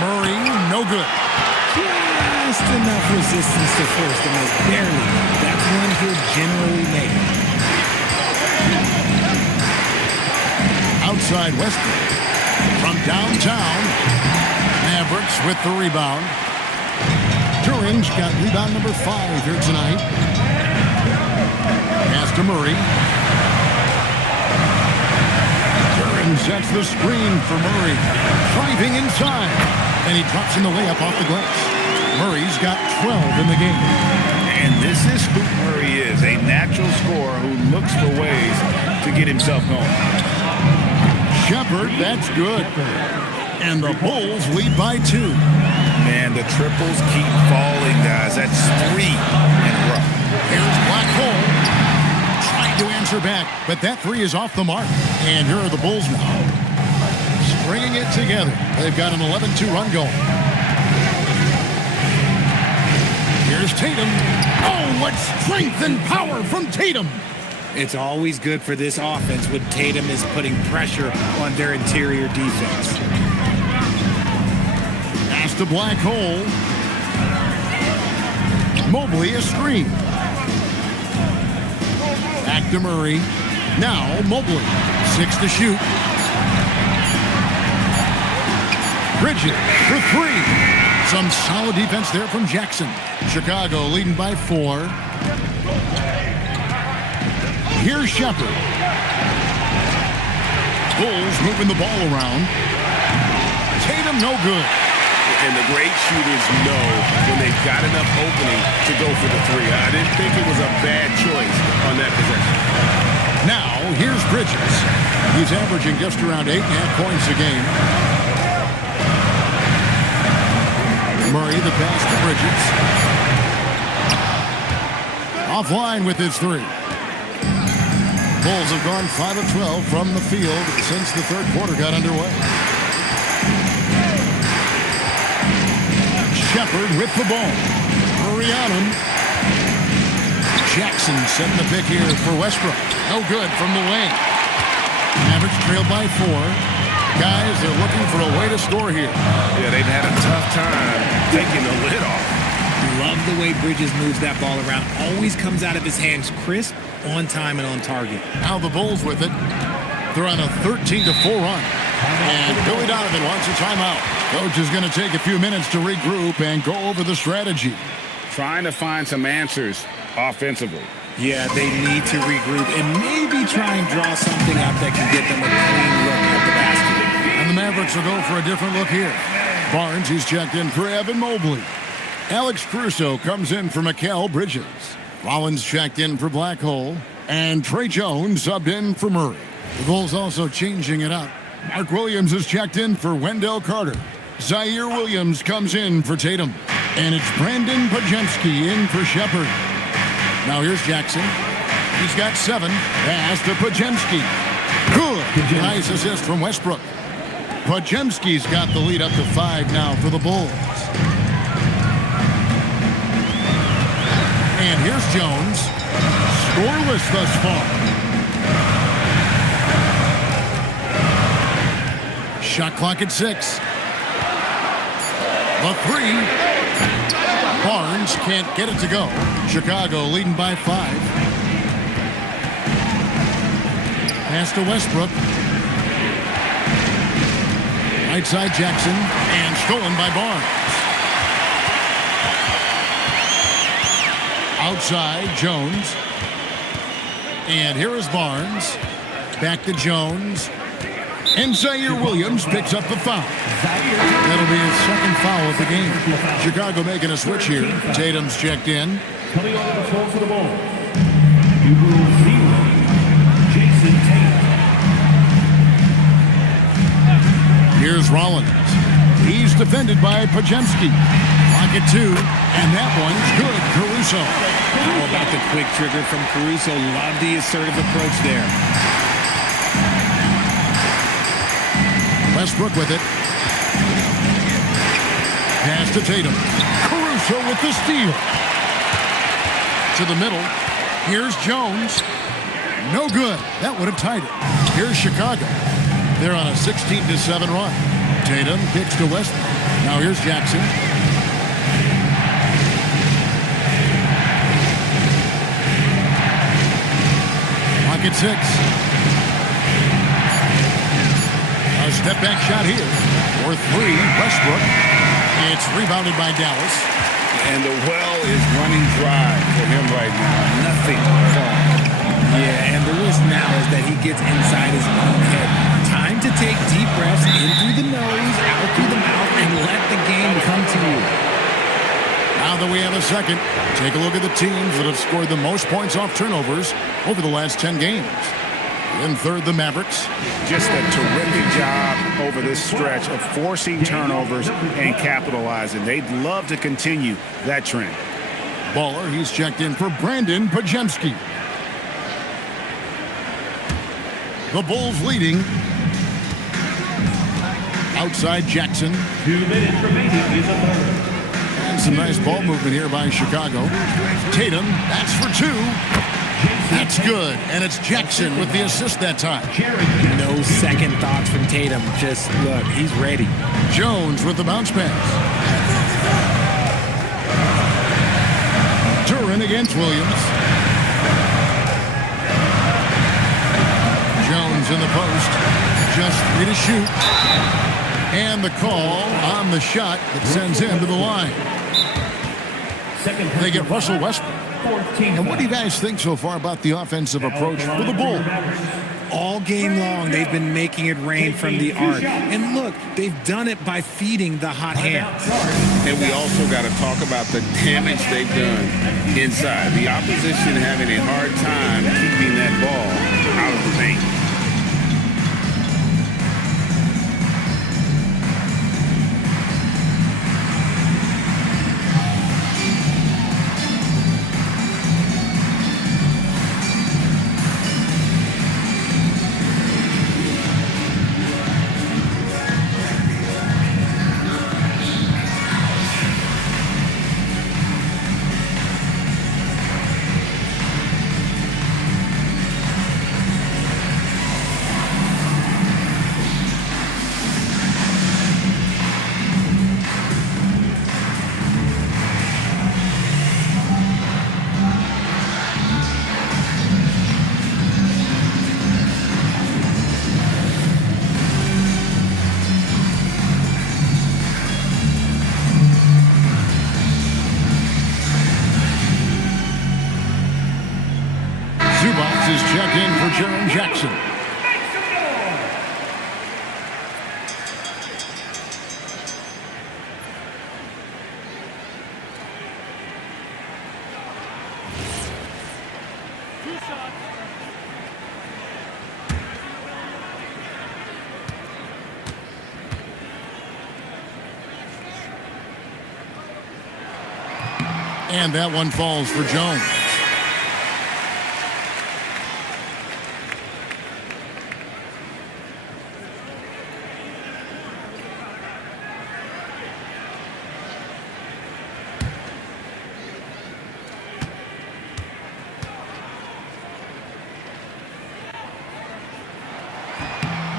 Murray, no good. Just enough resistance to force the miss, barely. That's one he'll generally make. Outside Westbrook. From downtown. Mavericks with the rebound. Turing's got rebound number 5 here tonight. Pass to Murray. Turing sets the screen for Murray. Driving inside. And he drops in the layup off the glass. Murray's got 12 in the game. And this is who Murray is, a natural scorer who looks for ways to get himself going. Shepard, that's good. And the Bulls lead by 2. Man, the triples keep falling, guys. That's 3 in a row. Here's Black Hole. Trying to answer back, but that 3 is off the mark. And here are the Bulls now. Stringing it together. They've got an 11-2 run going. Here's Tatum. Oh, what strength and power from Tatum. It's always good for this offense when Tatum is putting pressure on their interior defense. Pass to Black Hole. Mobley a screen. Back to Murray. Now Mobley. 6 to shoot. Bridges for 3. Some solid defense there from Jackson. Chicago leading by 4. Here's Shepard. Bulls moving the ball around. Tatum no good. And the great shooters know when they've got enough opening to go for the 3. I didn't think it was a bad choice on that possession. Now, here's Bridges. He's averaging just around 8.5 points a game. Murray, the pass to Bridges. Offline with his three. Bulls have gone 5 of 12 from the field since the third quarter got underway. Shepard with the ball. Murray on him. Jackson setting the pick here for Westbrook. No good from the wing. Mavericks trailed by 4. Guys, they're looking for a way to score here. Yeah, they've had a tough time taking the lid off. Love the way Bridges moves that ball around. Always comes out of his hands crisp, on time, and on target. Now the Bulls with it. They're on a 13-4 run. And Billy Donovan wants a timeout. Coach is going to take a few minutes to regroup and go over the strategy. Trying to find some answers offensively. Yeah, they need to regroup and maybe try and draw something up that can get them a clean look at the basket. And the Mavericks will go for a different look here. Barnes, he's checked in for Evan Mobley. Alex Caruso comes in for Mikal Bridges. Rollins checked in for Blackhole. And Trey Jones subbed in for Murray. The Bulls also changing it up. Mark Williams is checked in for Wendell Carter. Zaire Williams comes in for Tatum. And it's Brandon Pajemski in for Shepard. Now here's Jackson. He's got 7. Pass to Pajemski. Good. Nice assist from Westbrook. Pajemski's got the lead up to 5 now for the Bulls. And here's Jones. Scoreless thus far. Shot clock at 6. The 3. Barnes can't get it to go. Chicago leading by 5. Pass to Westbrook. Right side Jackson. And stolen by Barnes. Outside Jones. And here is Barnes. Back to Jones. And Zaire Williams picks up the foul. That'll be his second foul of the game. Chicago making a switch here. Tatum's checked in. Coming on the floor for the ball. Numero 0, Jason Tatum. Here's Rollins. He's defended by Pajemski. Pocket 2, and that one's good. Caruso. How about the quick trigger from Caruso? Love the assertive approach there. Westbrook with it. Pass to Tatum. Caruso with the steal. To the middle. Here's Jones. No good. That would have tied it. Here's Chicago. They're on a 16-7 run. Tatum kicks to Westbrook. Now here's Jackson. Pocket 6. A step back shot here for 3. Westbrook. It's rebounded by Dallas. And the well is running dry for him right now. Nothing falling. Yeah, and the risk now is that he gets inside his own head. Time to take deep breaths in through the nose, out through the mouth, and let the game come to you. Now that we have a second, take a look at the teams that have scored the most points off turnovers over the last 10 games. In third, the Mavericks. Just a terrific job over this stretch of forcing turnovers and capitalizing. They'd love to continue that trend. Baller, he's checked in for Brandon Pajemski. The Bulls leading. Outside Jackson. 2 minutes remaining in the third. And some nice ball movement here by Chicago. Tatum, that's for 2. That's good. And it's Jackson with the assist that time. No second thoughts from Tatum. Just look, he's ready. Jones with the bounce pass. Duran against Williams. Jones in the post. Just 3 to shoot. And the call on the shot that sends him to the line. They get Russell Westbrook. And what do you guys think so far about the offensive approach for the Bulls? All game long, they've been making it rain from the arc. And look, they've done it by feeding the hot hands. And we also got to talk about the damage they've done inside. The opposition having a hard time keeping that ball out of the paint. Jaren Jackson. And that one falls for Jones.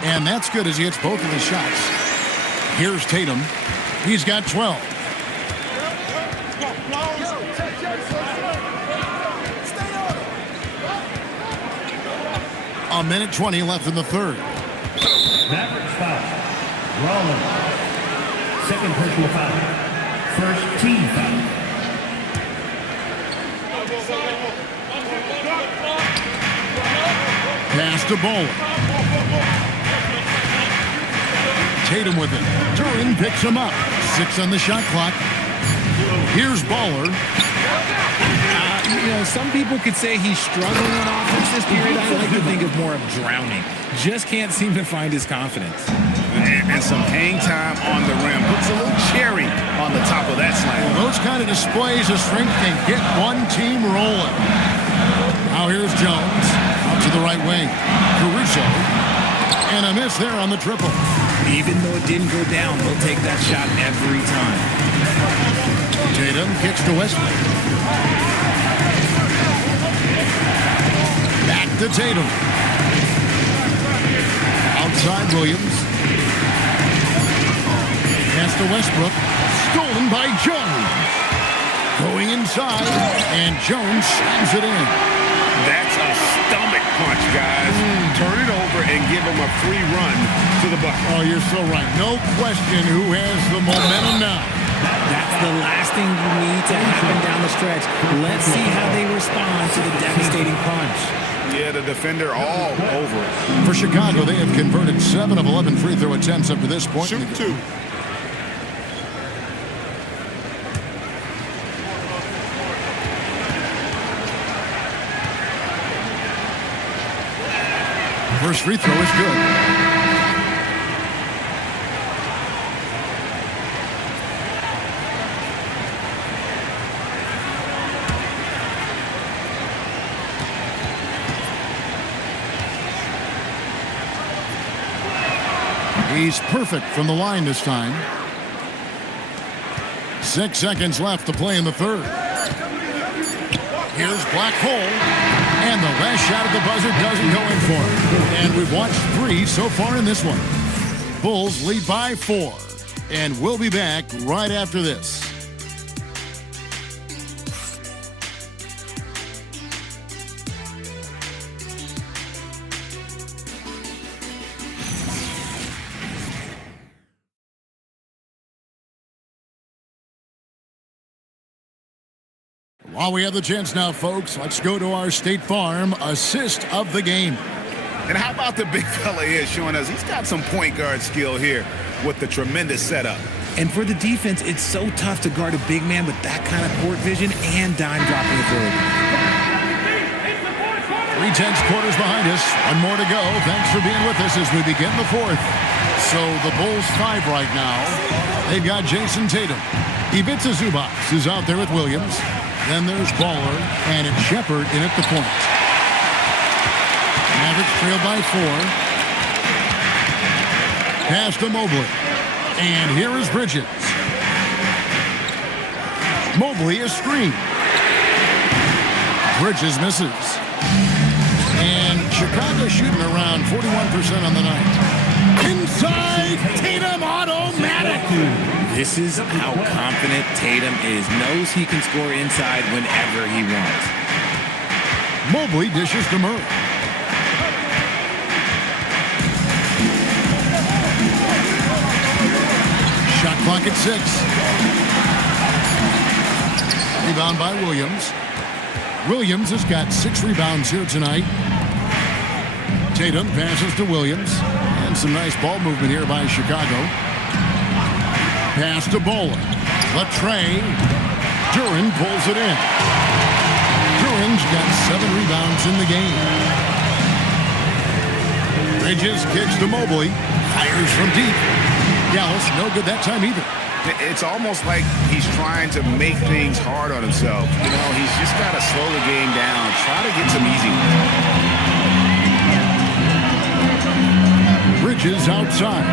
And that's good as he hits both of his shots. Here's Tatum. He's got 12. A minute 20 left in the third. Mavericks foul. Rollins. Second personal foul. First team foul. Pass to Bowler. Tatum with it. Duran picks him up. 6 on the shot clock. Here's Bowler. Some people could say he's struggling on offense this period. I like to think of more of drowning. Just can't seem to find his confidence. And some hang time on the rim. Puts a little cherry on the top of that slam. Well, those kind of displays of strength can get one team rolling. Now here's Jones. Out to the right wing. Caruso. And a miss there on the triple. Even though it didn't go down, they'll take that shot every time. Tatum kicks to Westbrook. Back to Tatum. Outside Williams. Pass to Westbrook. Stolen by Jones. Going inside. And Jones slams it in. That's a stomach punch, guys. Turn it over and give him a free run to the bucket. Oh, you're so right. No question who has the momentum now. That's the last thing you need to happen down the stretch. Let's see how they respond to the devastating punch. Yeah, the defender all over it. For Chicago, they have converted 7 of 11 free throw attempts up to this point. Shoot 2. First free throw is good. He's perfect from the line this time. 6 seconds left to play in the third. Here's Black Hole. And the last shot at the buzzer doesn't go in for it. And we've watched 3 so far in this one. Bulls lead by 4. And we'll be back right after this. While we have the chance now, folks, let's go to our State Farm assist of the game. And how about the big fella here showing us he's got some point guard skill here with the tremendous setup. And for the defense, it's so tough to guard a big man with that kind of court vision and dime dropping ability. 3/10 quarters behind us. 1 more to go. Thanks for being with us as we begin the fourth. So the Bulls 5 right now. They've got Jason Tatum. Ivica Zubac is out there with Williams. Then there's Baller, and it's Shepard in at the point. Mavericks trailed by 4. Pass to Mobley. And here is Bridges. Mobley is screened. Bridges misses. And Chicago shooting around 41% on the night. Inside, Tatum automatic. This is how confident Tatum is. Knows he can score inside whenever he wants. Mobley dishes to Murray. Shot clock at 6. Rebound by Williams. Williams has got 6 rebounds here tonight. Tatum passes to Williams. And some nice ball movement here by Chicago. Pass to Bowler. Latrey. Duran pulls it in. Duran's got 7 rebounds in the game. Bridges kicks to Mobley. Fires from deep. Dallas, no good that time either. It's almost like he's trying to make things hard on himself. You know, he's just got to slow the game down. Try to get some easy ones. Bridges outside.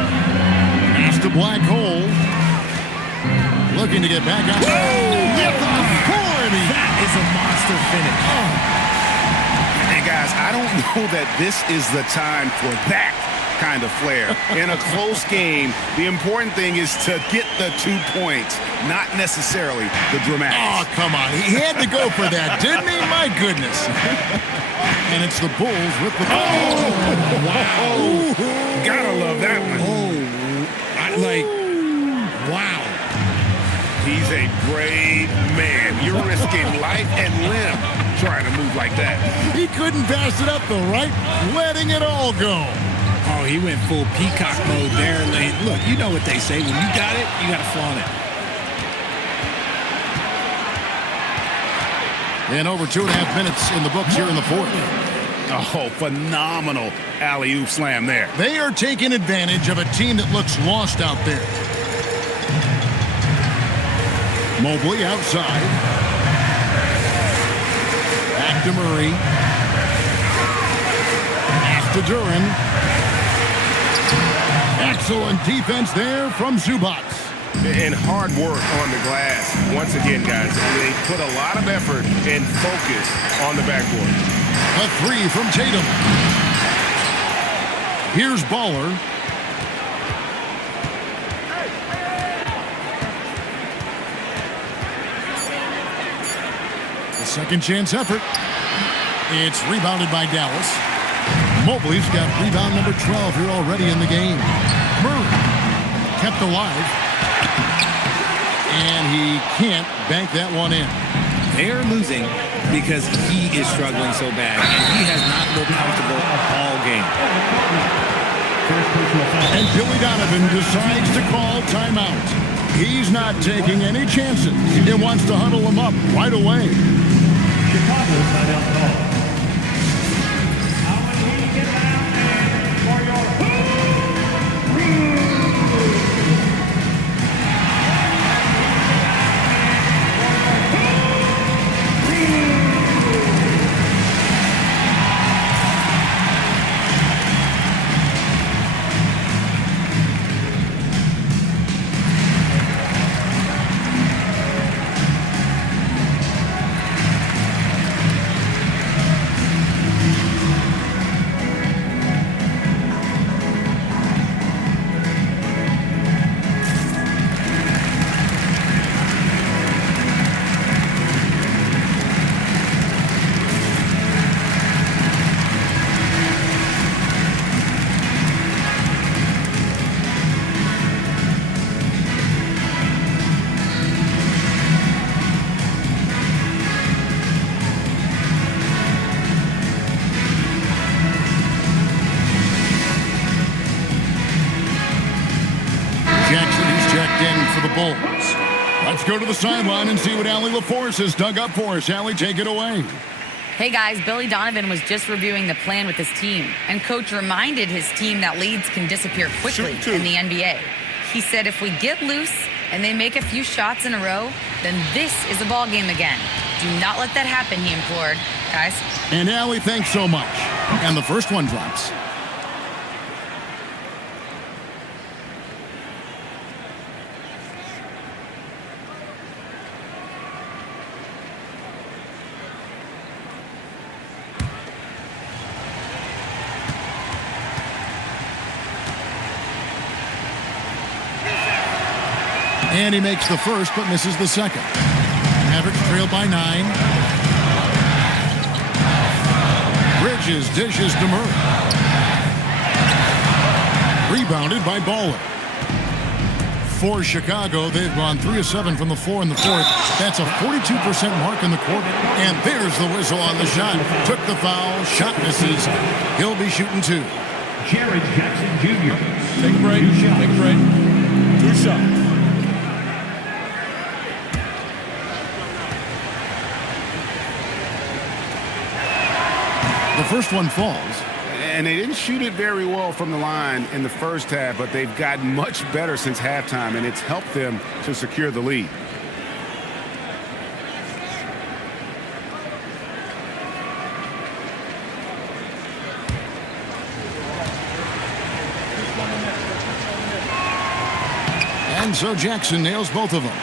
Pass to Black Hole. Looking to get back out. With authority. That is a monster finish. Hey, guys, I don't know that this is the time for that kind of flair. In a close game, the important thing is to get the 2 points, not necessarily the dramatics. Oh, come on. He had to go for that, didn't he? My goodness. And it's the Bulls with the ball. Oh, wow. Gotta love that one. Wow. He's a brave man. You're risking life and limb trying to move like that. He couldn't pass it up the right, letting it all go. Oh, he went full peacock mode there. Look, you know what they say. When you got it, you got to flaunt it. And over 2.5 minutes in the books here in the fourth. Oh, phenomenal alley-oop slam there. They are taking advantage of a team that looks lost out there. Mobley outside. Back to Murray. Pass to Duran. Excellent defense there from Zubac. And hard work on the glass. Once again, guys, they put a lot of effort and focus on the backboard. A 3 from Tatum. Here's Baller. The second chance effort. It's rebounded by Dallas. Mobley's got rebound number 12 here already in the game. Murray kept alive. And he can't bank that one in. They're losing because he is struggling so bad, and he has not looked comfortable all game. And Billy Donovan decides to call timeout. He's not taking any chances. He wants to huddle him up right away. Chicago timeout call. How much we get down there for your Bulls. Let's go to the sideline and see what Allie LaForce has dug up for us. Allie, take it away. Hey guys, Billy Donovan was just reviewing the plan with his team, and coach reminded his team that leads can disappear quickly in the NBA. He said if we get loose and they make a few shots in a row, then this is a ball game again. Do not let that happen, he implored. Guys. And Allie, thanks so much. And the first one drops. And he makes the first, but misses the second. Mavericks trail by 9. Bridges dishes to Murray. Rebounded by Baller. For Chicago, they've gone 3 of 7 from the floor in the fourth. That's a 42% mark in the quarter. And there's the whistle on the shot. Took the foul. Shot misses. He'll be shooting 2. Jared Jackson Jr. Take a break. Take a break. 2 shots. The first one falls. And they didn't shoot it very well from the line in the first half, but they've gotten much better since halftime, and it's helped them to secure the lead. And so Jackson nails both of them.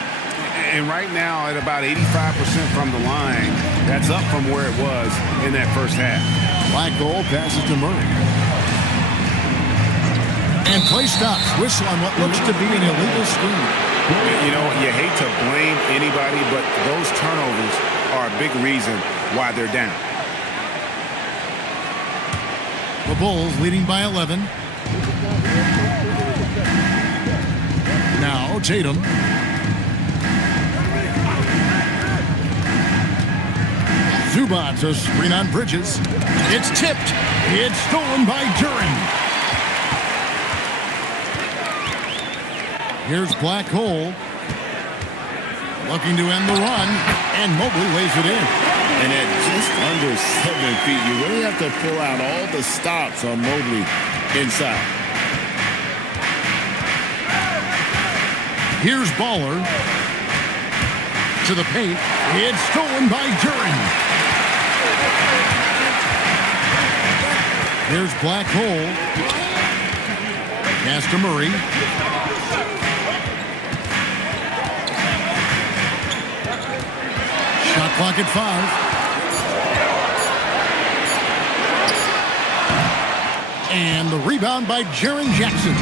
And right now at about 85% from the line, that's up from where it was in that first half. Black goal passes to Murray. And play stops. Whistle on what looks to be an illegal screen. You know, you hate to blame anybody, but those turnovers are a big reason why they're down. The Bulls leading by 11. Now Tatum. Zubac, a screen on Bridges. It's tipped. It's stolen by Duren. Here's Black Hole. Looking to end the run. And Mobley lays it in. And at just under 7 feet, you really have to pull out all the stops on Mobley inside. Here's Baller. To the paint. It's stolen by Duren. Here's Black Hole. Pass to Murray. Shot clock at 5. And the rebound by Jaren Jackson.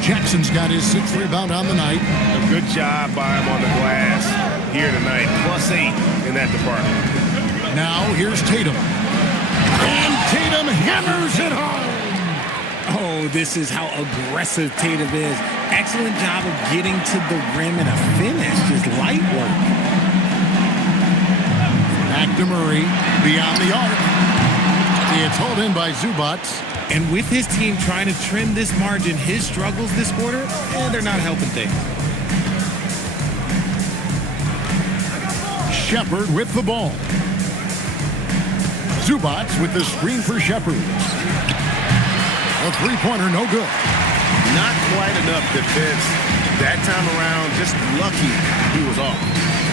Jackson's got his 6th rebound on the night. A good job by him on the glass here tonight. +8 in that department. Now here's Tatum. And Tatum hammers it home. Oh, this is how aggressive Tatum is. Excellent job of getting to the rim and a finish. Just light work. Back to Murray. Beyond the arc. It's hauled in by Zubac. And with his team trying to trim this margin, his struggles this quarter, they're not helping things. Shepard with the ball. Zubac with the screen for Shepard. A three-pointer, no good. Not quite enough defense that time around. Just lucky he was off.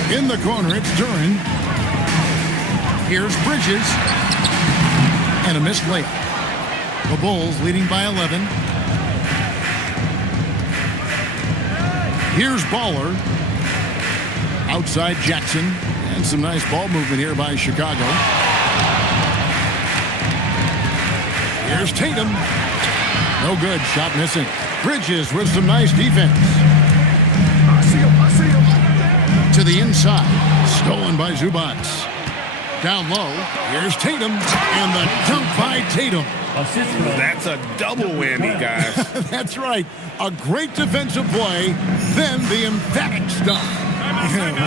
In the corner, it's Duren. Here's Bridges. And a missed layup. The Bulls leading by 11. Here's Baller. Outside Jackson. And some nice ball movement here by Chicago. Here's Tatum. No good. Shot missing. Bridges with some nice defense. I see him. To the inside. Stolen by Zubac. Down low. Here's Tatum. And the dunk by Tatum. That's a double whammy, guys. That's right. A great defensive play, then the emphatic stuff.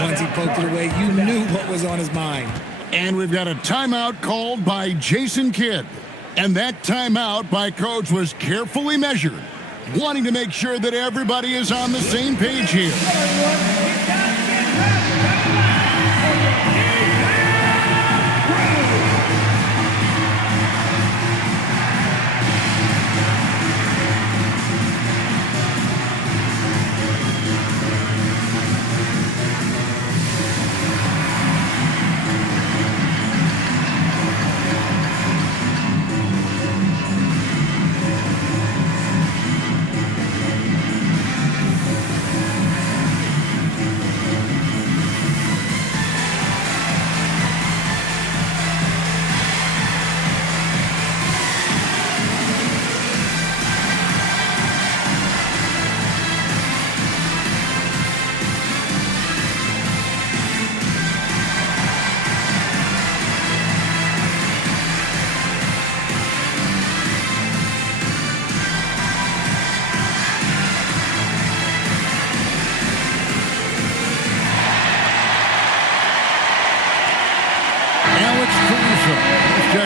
Once he poked it away, you knew what was on his mind. And we've got a timeout called by Jason Kidd. And that timeout by Coach was carefully measured, wanting to make sure that everybody is on the same page here.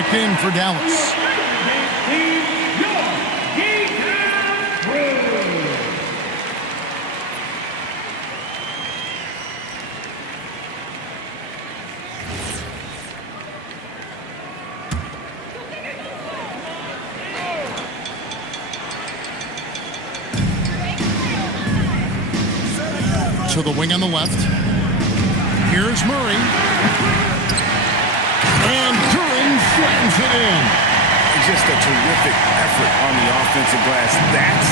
back in for Dallas. To the wing on the left. Here's Murray. And Duran slams it in. Just a terrific effort on the offensive glass. That's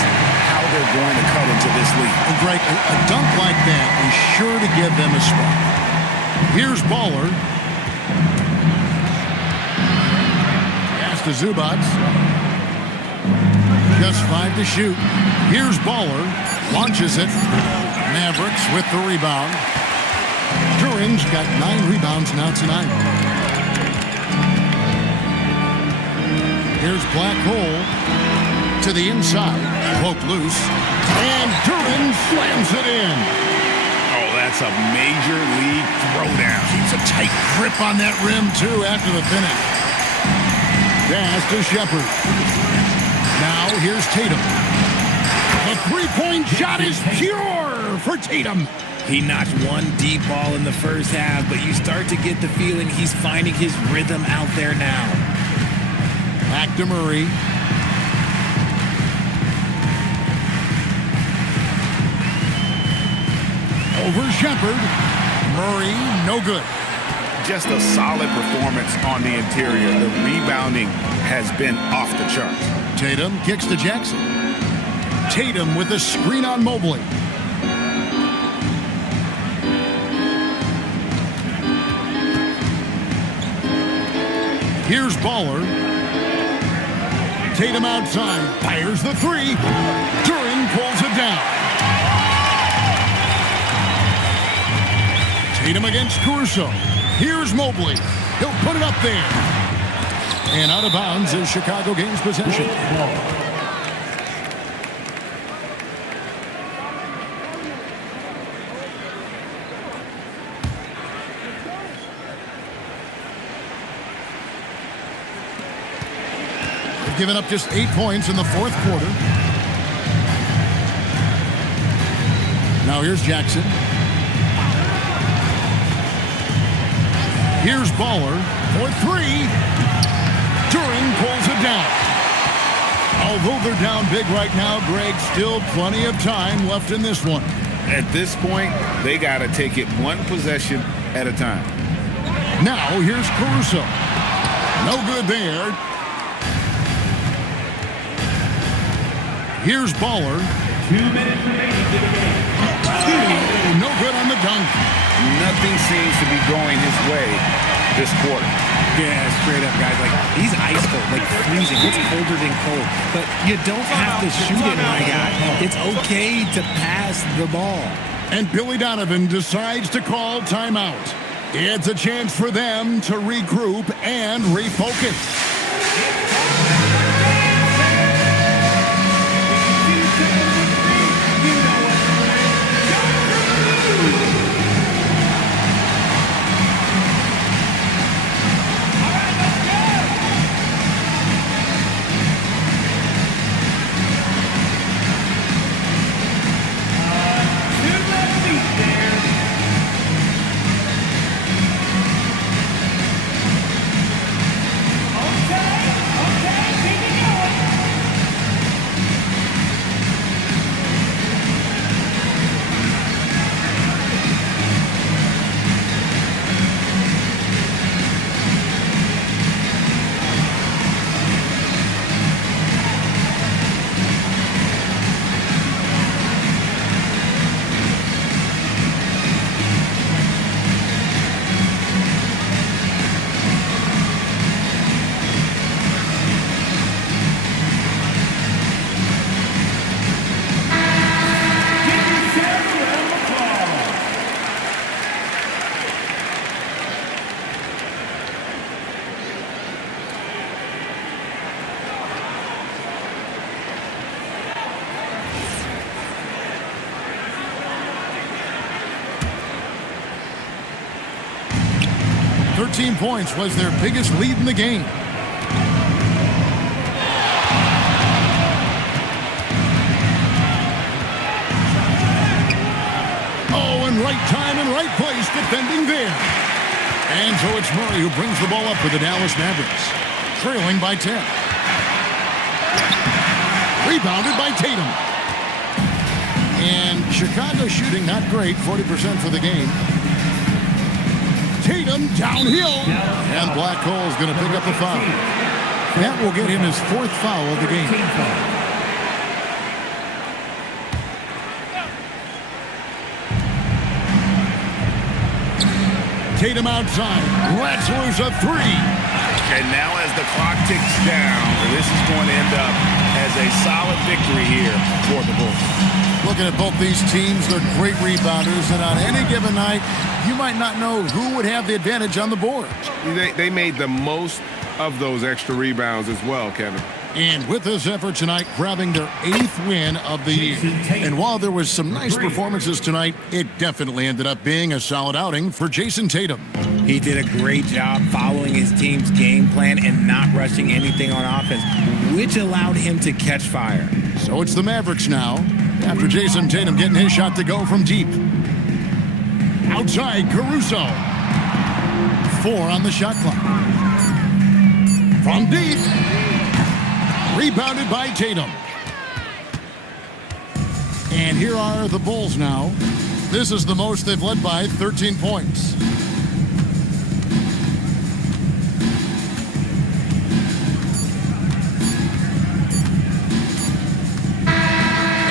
how they're going to cut into this league. And Greg, a dunk like that is sure to give them a spark. Here's Baller. Pass to Zubac. Just 5 to shoot. Here's Baller. Launches it. Mavericks with the rebound. Duran's got 9 rebounds now tonight. Here's Black Hole to the inside. Poke loose. And Duran slams it in. Oh, that's a major league throwdown. Keeps a tight grip on that rim, too, after the finish. Pass to Shepard. Now here's Tatum. The three-point shot is pure for Tatum. He knocked one deep ball in the first half, but you start to get the feeling he's finding his rhythm out there now. Back to Murray. Over Shepard. Murray, no good. Just a solid performance on the interior. The rebounding has been off the charts. Tatum kicks to Jackson. Tatum with a screen on Mobley. Here's Baller. Tatum outside. Fires the three. Duran pulls it down. Tatum against Caruso. Here's Mobley. He'll put it up there. And out of bounds as Chicago gains possession. They've given up just 8 points in the fourth quarter. Now here's Jackson. Here's Baller for three. Duran pulls it down. Although they're down big right now, Greg, still plenty of time left in this one. At this point, they got to take it one possession at a time. Now here's Caruso. No good there. Here's Baller. 2 minutes remaining to the game. No good on the dunk. Nothing seems to be going his way this quarter. Yeah, straight up, guys. Like, he's ice cold, like freezing. It's colder than cold. But you don't have to shoot it, my guy. It's okay to pass the ball. And Billy Donovan decides to call timeout. It's a chance for them to regroup and refocus. Points was their biggest lead in the game. Right time and right place defending there. And so it's Murray who brings the ball up for the Dallas Mavericks, trailing by 10. Rebounded by Tatum. And Chicago shooting not great, 40% for the game. Tatum downhill. And Black Hole's going to pick up the foul. That will get him his 4th foul of the game. Tatum outside. Lets loose a 3. And now as the clock ticks down, this is going to end up as a solid victory here for the Bulls. Looking at both these teams, they're great rebounders, and on any given night, you might not know who would have the advantage on the board. They made the most of those extra rebounds as well, Kevin. And with this effort tonight, grabbing their 8th win of the year. And while there was some nice performances tonight, it definitely ended up being a solid outing for Jason Tatum. He did a great job following his team's game plan and not rushing anything on offense, which allowed him to catch fire. So it's the Mavericks now, after Jason Tatum getting his shot to go from deep. Outside, Caruso. 4 on the shot clock. From deep. Rebounded by Tatum. And here are the Bulls now. This is the most they've led by, 13 points.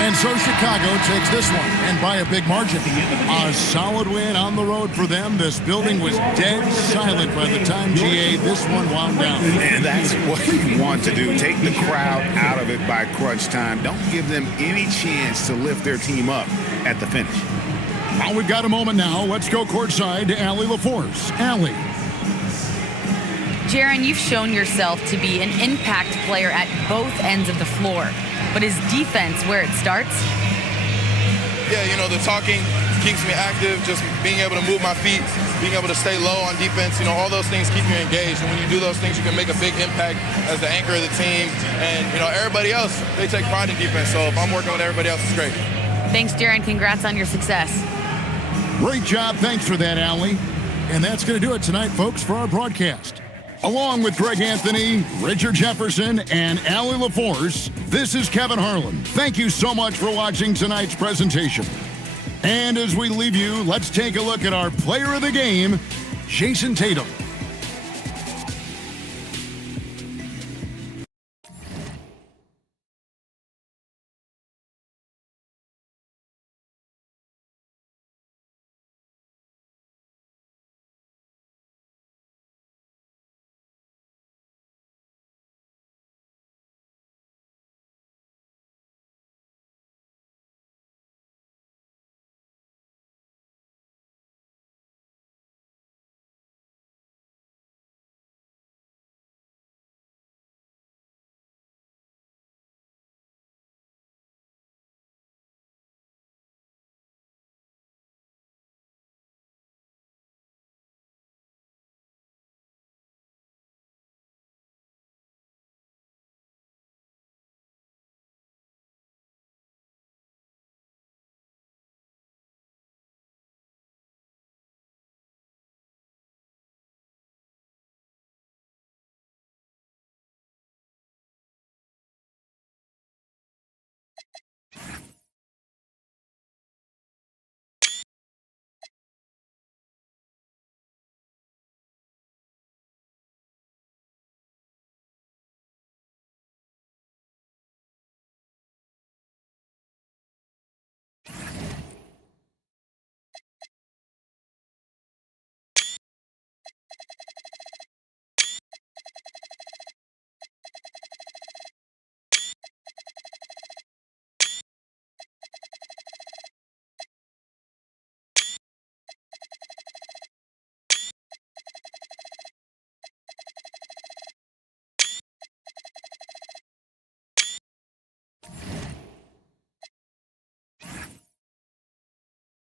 And so Chicago takes this one, and by a big margin. A solid win on the road for them. This building was dead silent by the time, GA, this one wound down. And that's what you want to do. Take the crowd out of it by crunch time. Don't give them any chance to lift their team up at the finish. Well, we've got a moment now. Let's go courtside to Allie LaForce. Allie. Jaron, you've shown yourself to be an impact player at both ends of the floor. But is defense where it starts? Yeah, the talking keeps me active, just being able to move my feet, being able to stay low on defense, all those things keep you engaged. And when you do those things, you can make a big impact as the anchor of the team. And, everybody else, they take pride in defense. So if I'm working with everybody else, it's great. Thanks, Jaron. Congrats on your success. Great job. Thanks for that, Allie. And that's going to do it tonight, folks, for our broadcast. Along with Greg Anthony, Richard Jefferson, and Allie LaForce, this is Kevin Harlan. Thank you so much for watching tonight's presentation. And as we leave you, let's take a look at our player of the game, Jason Tatum.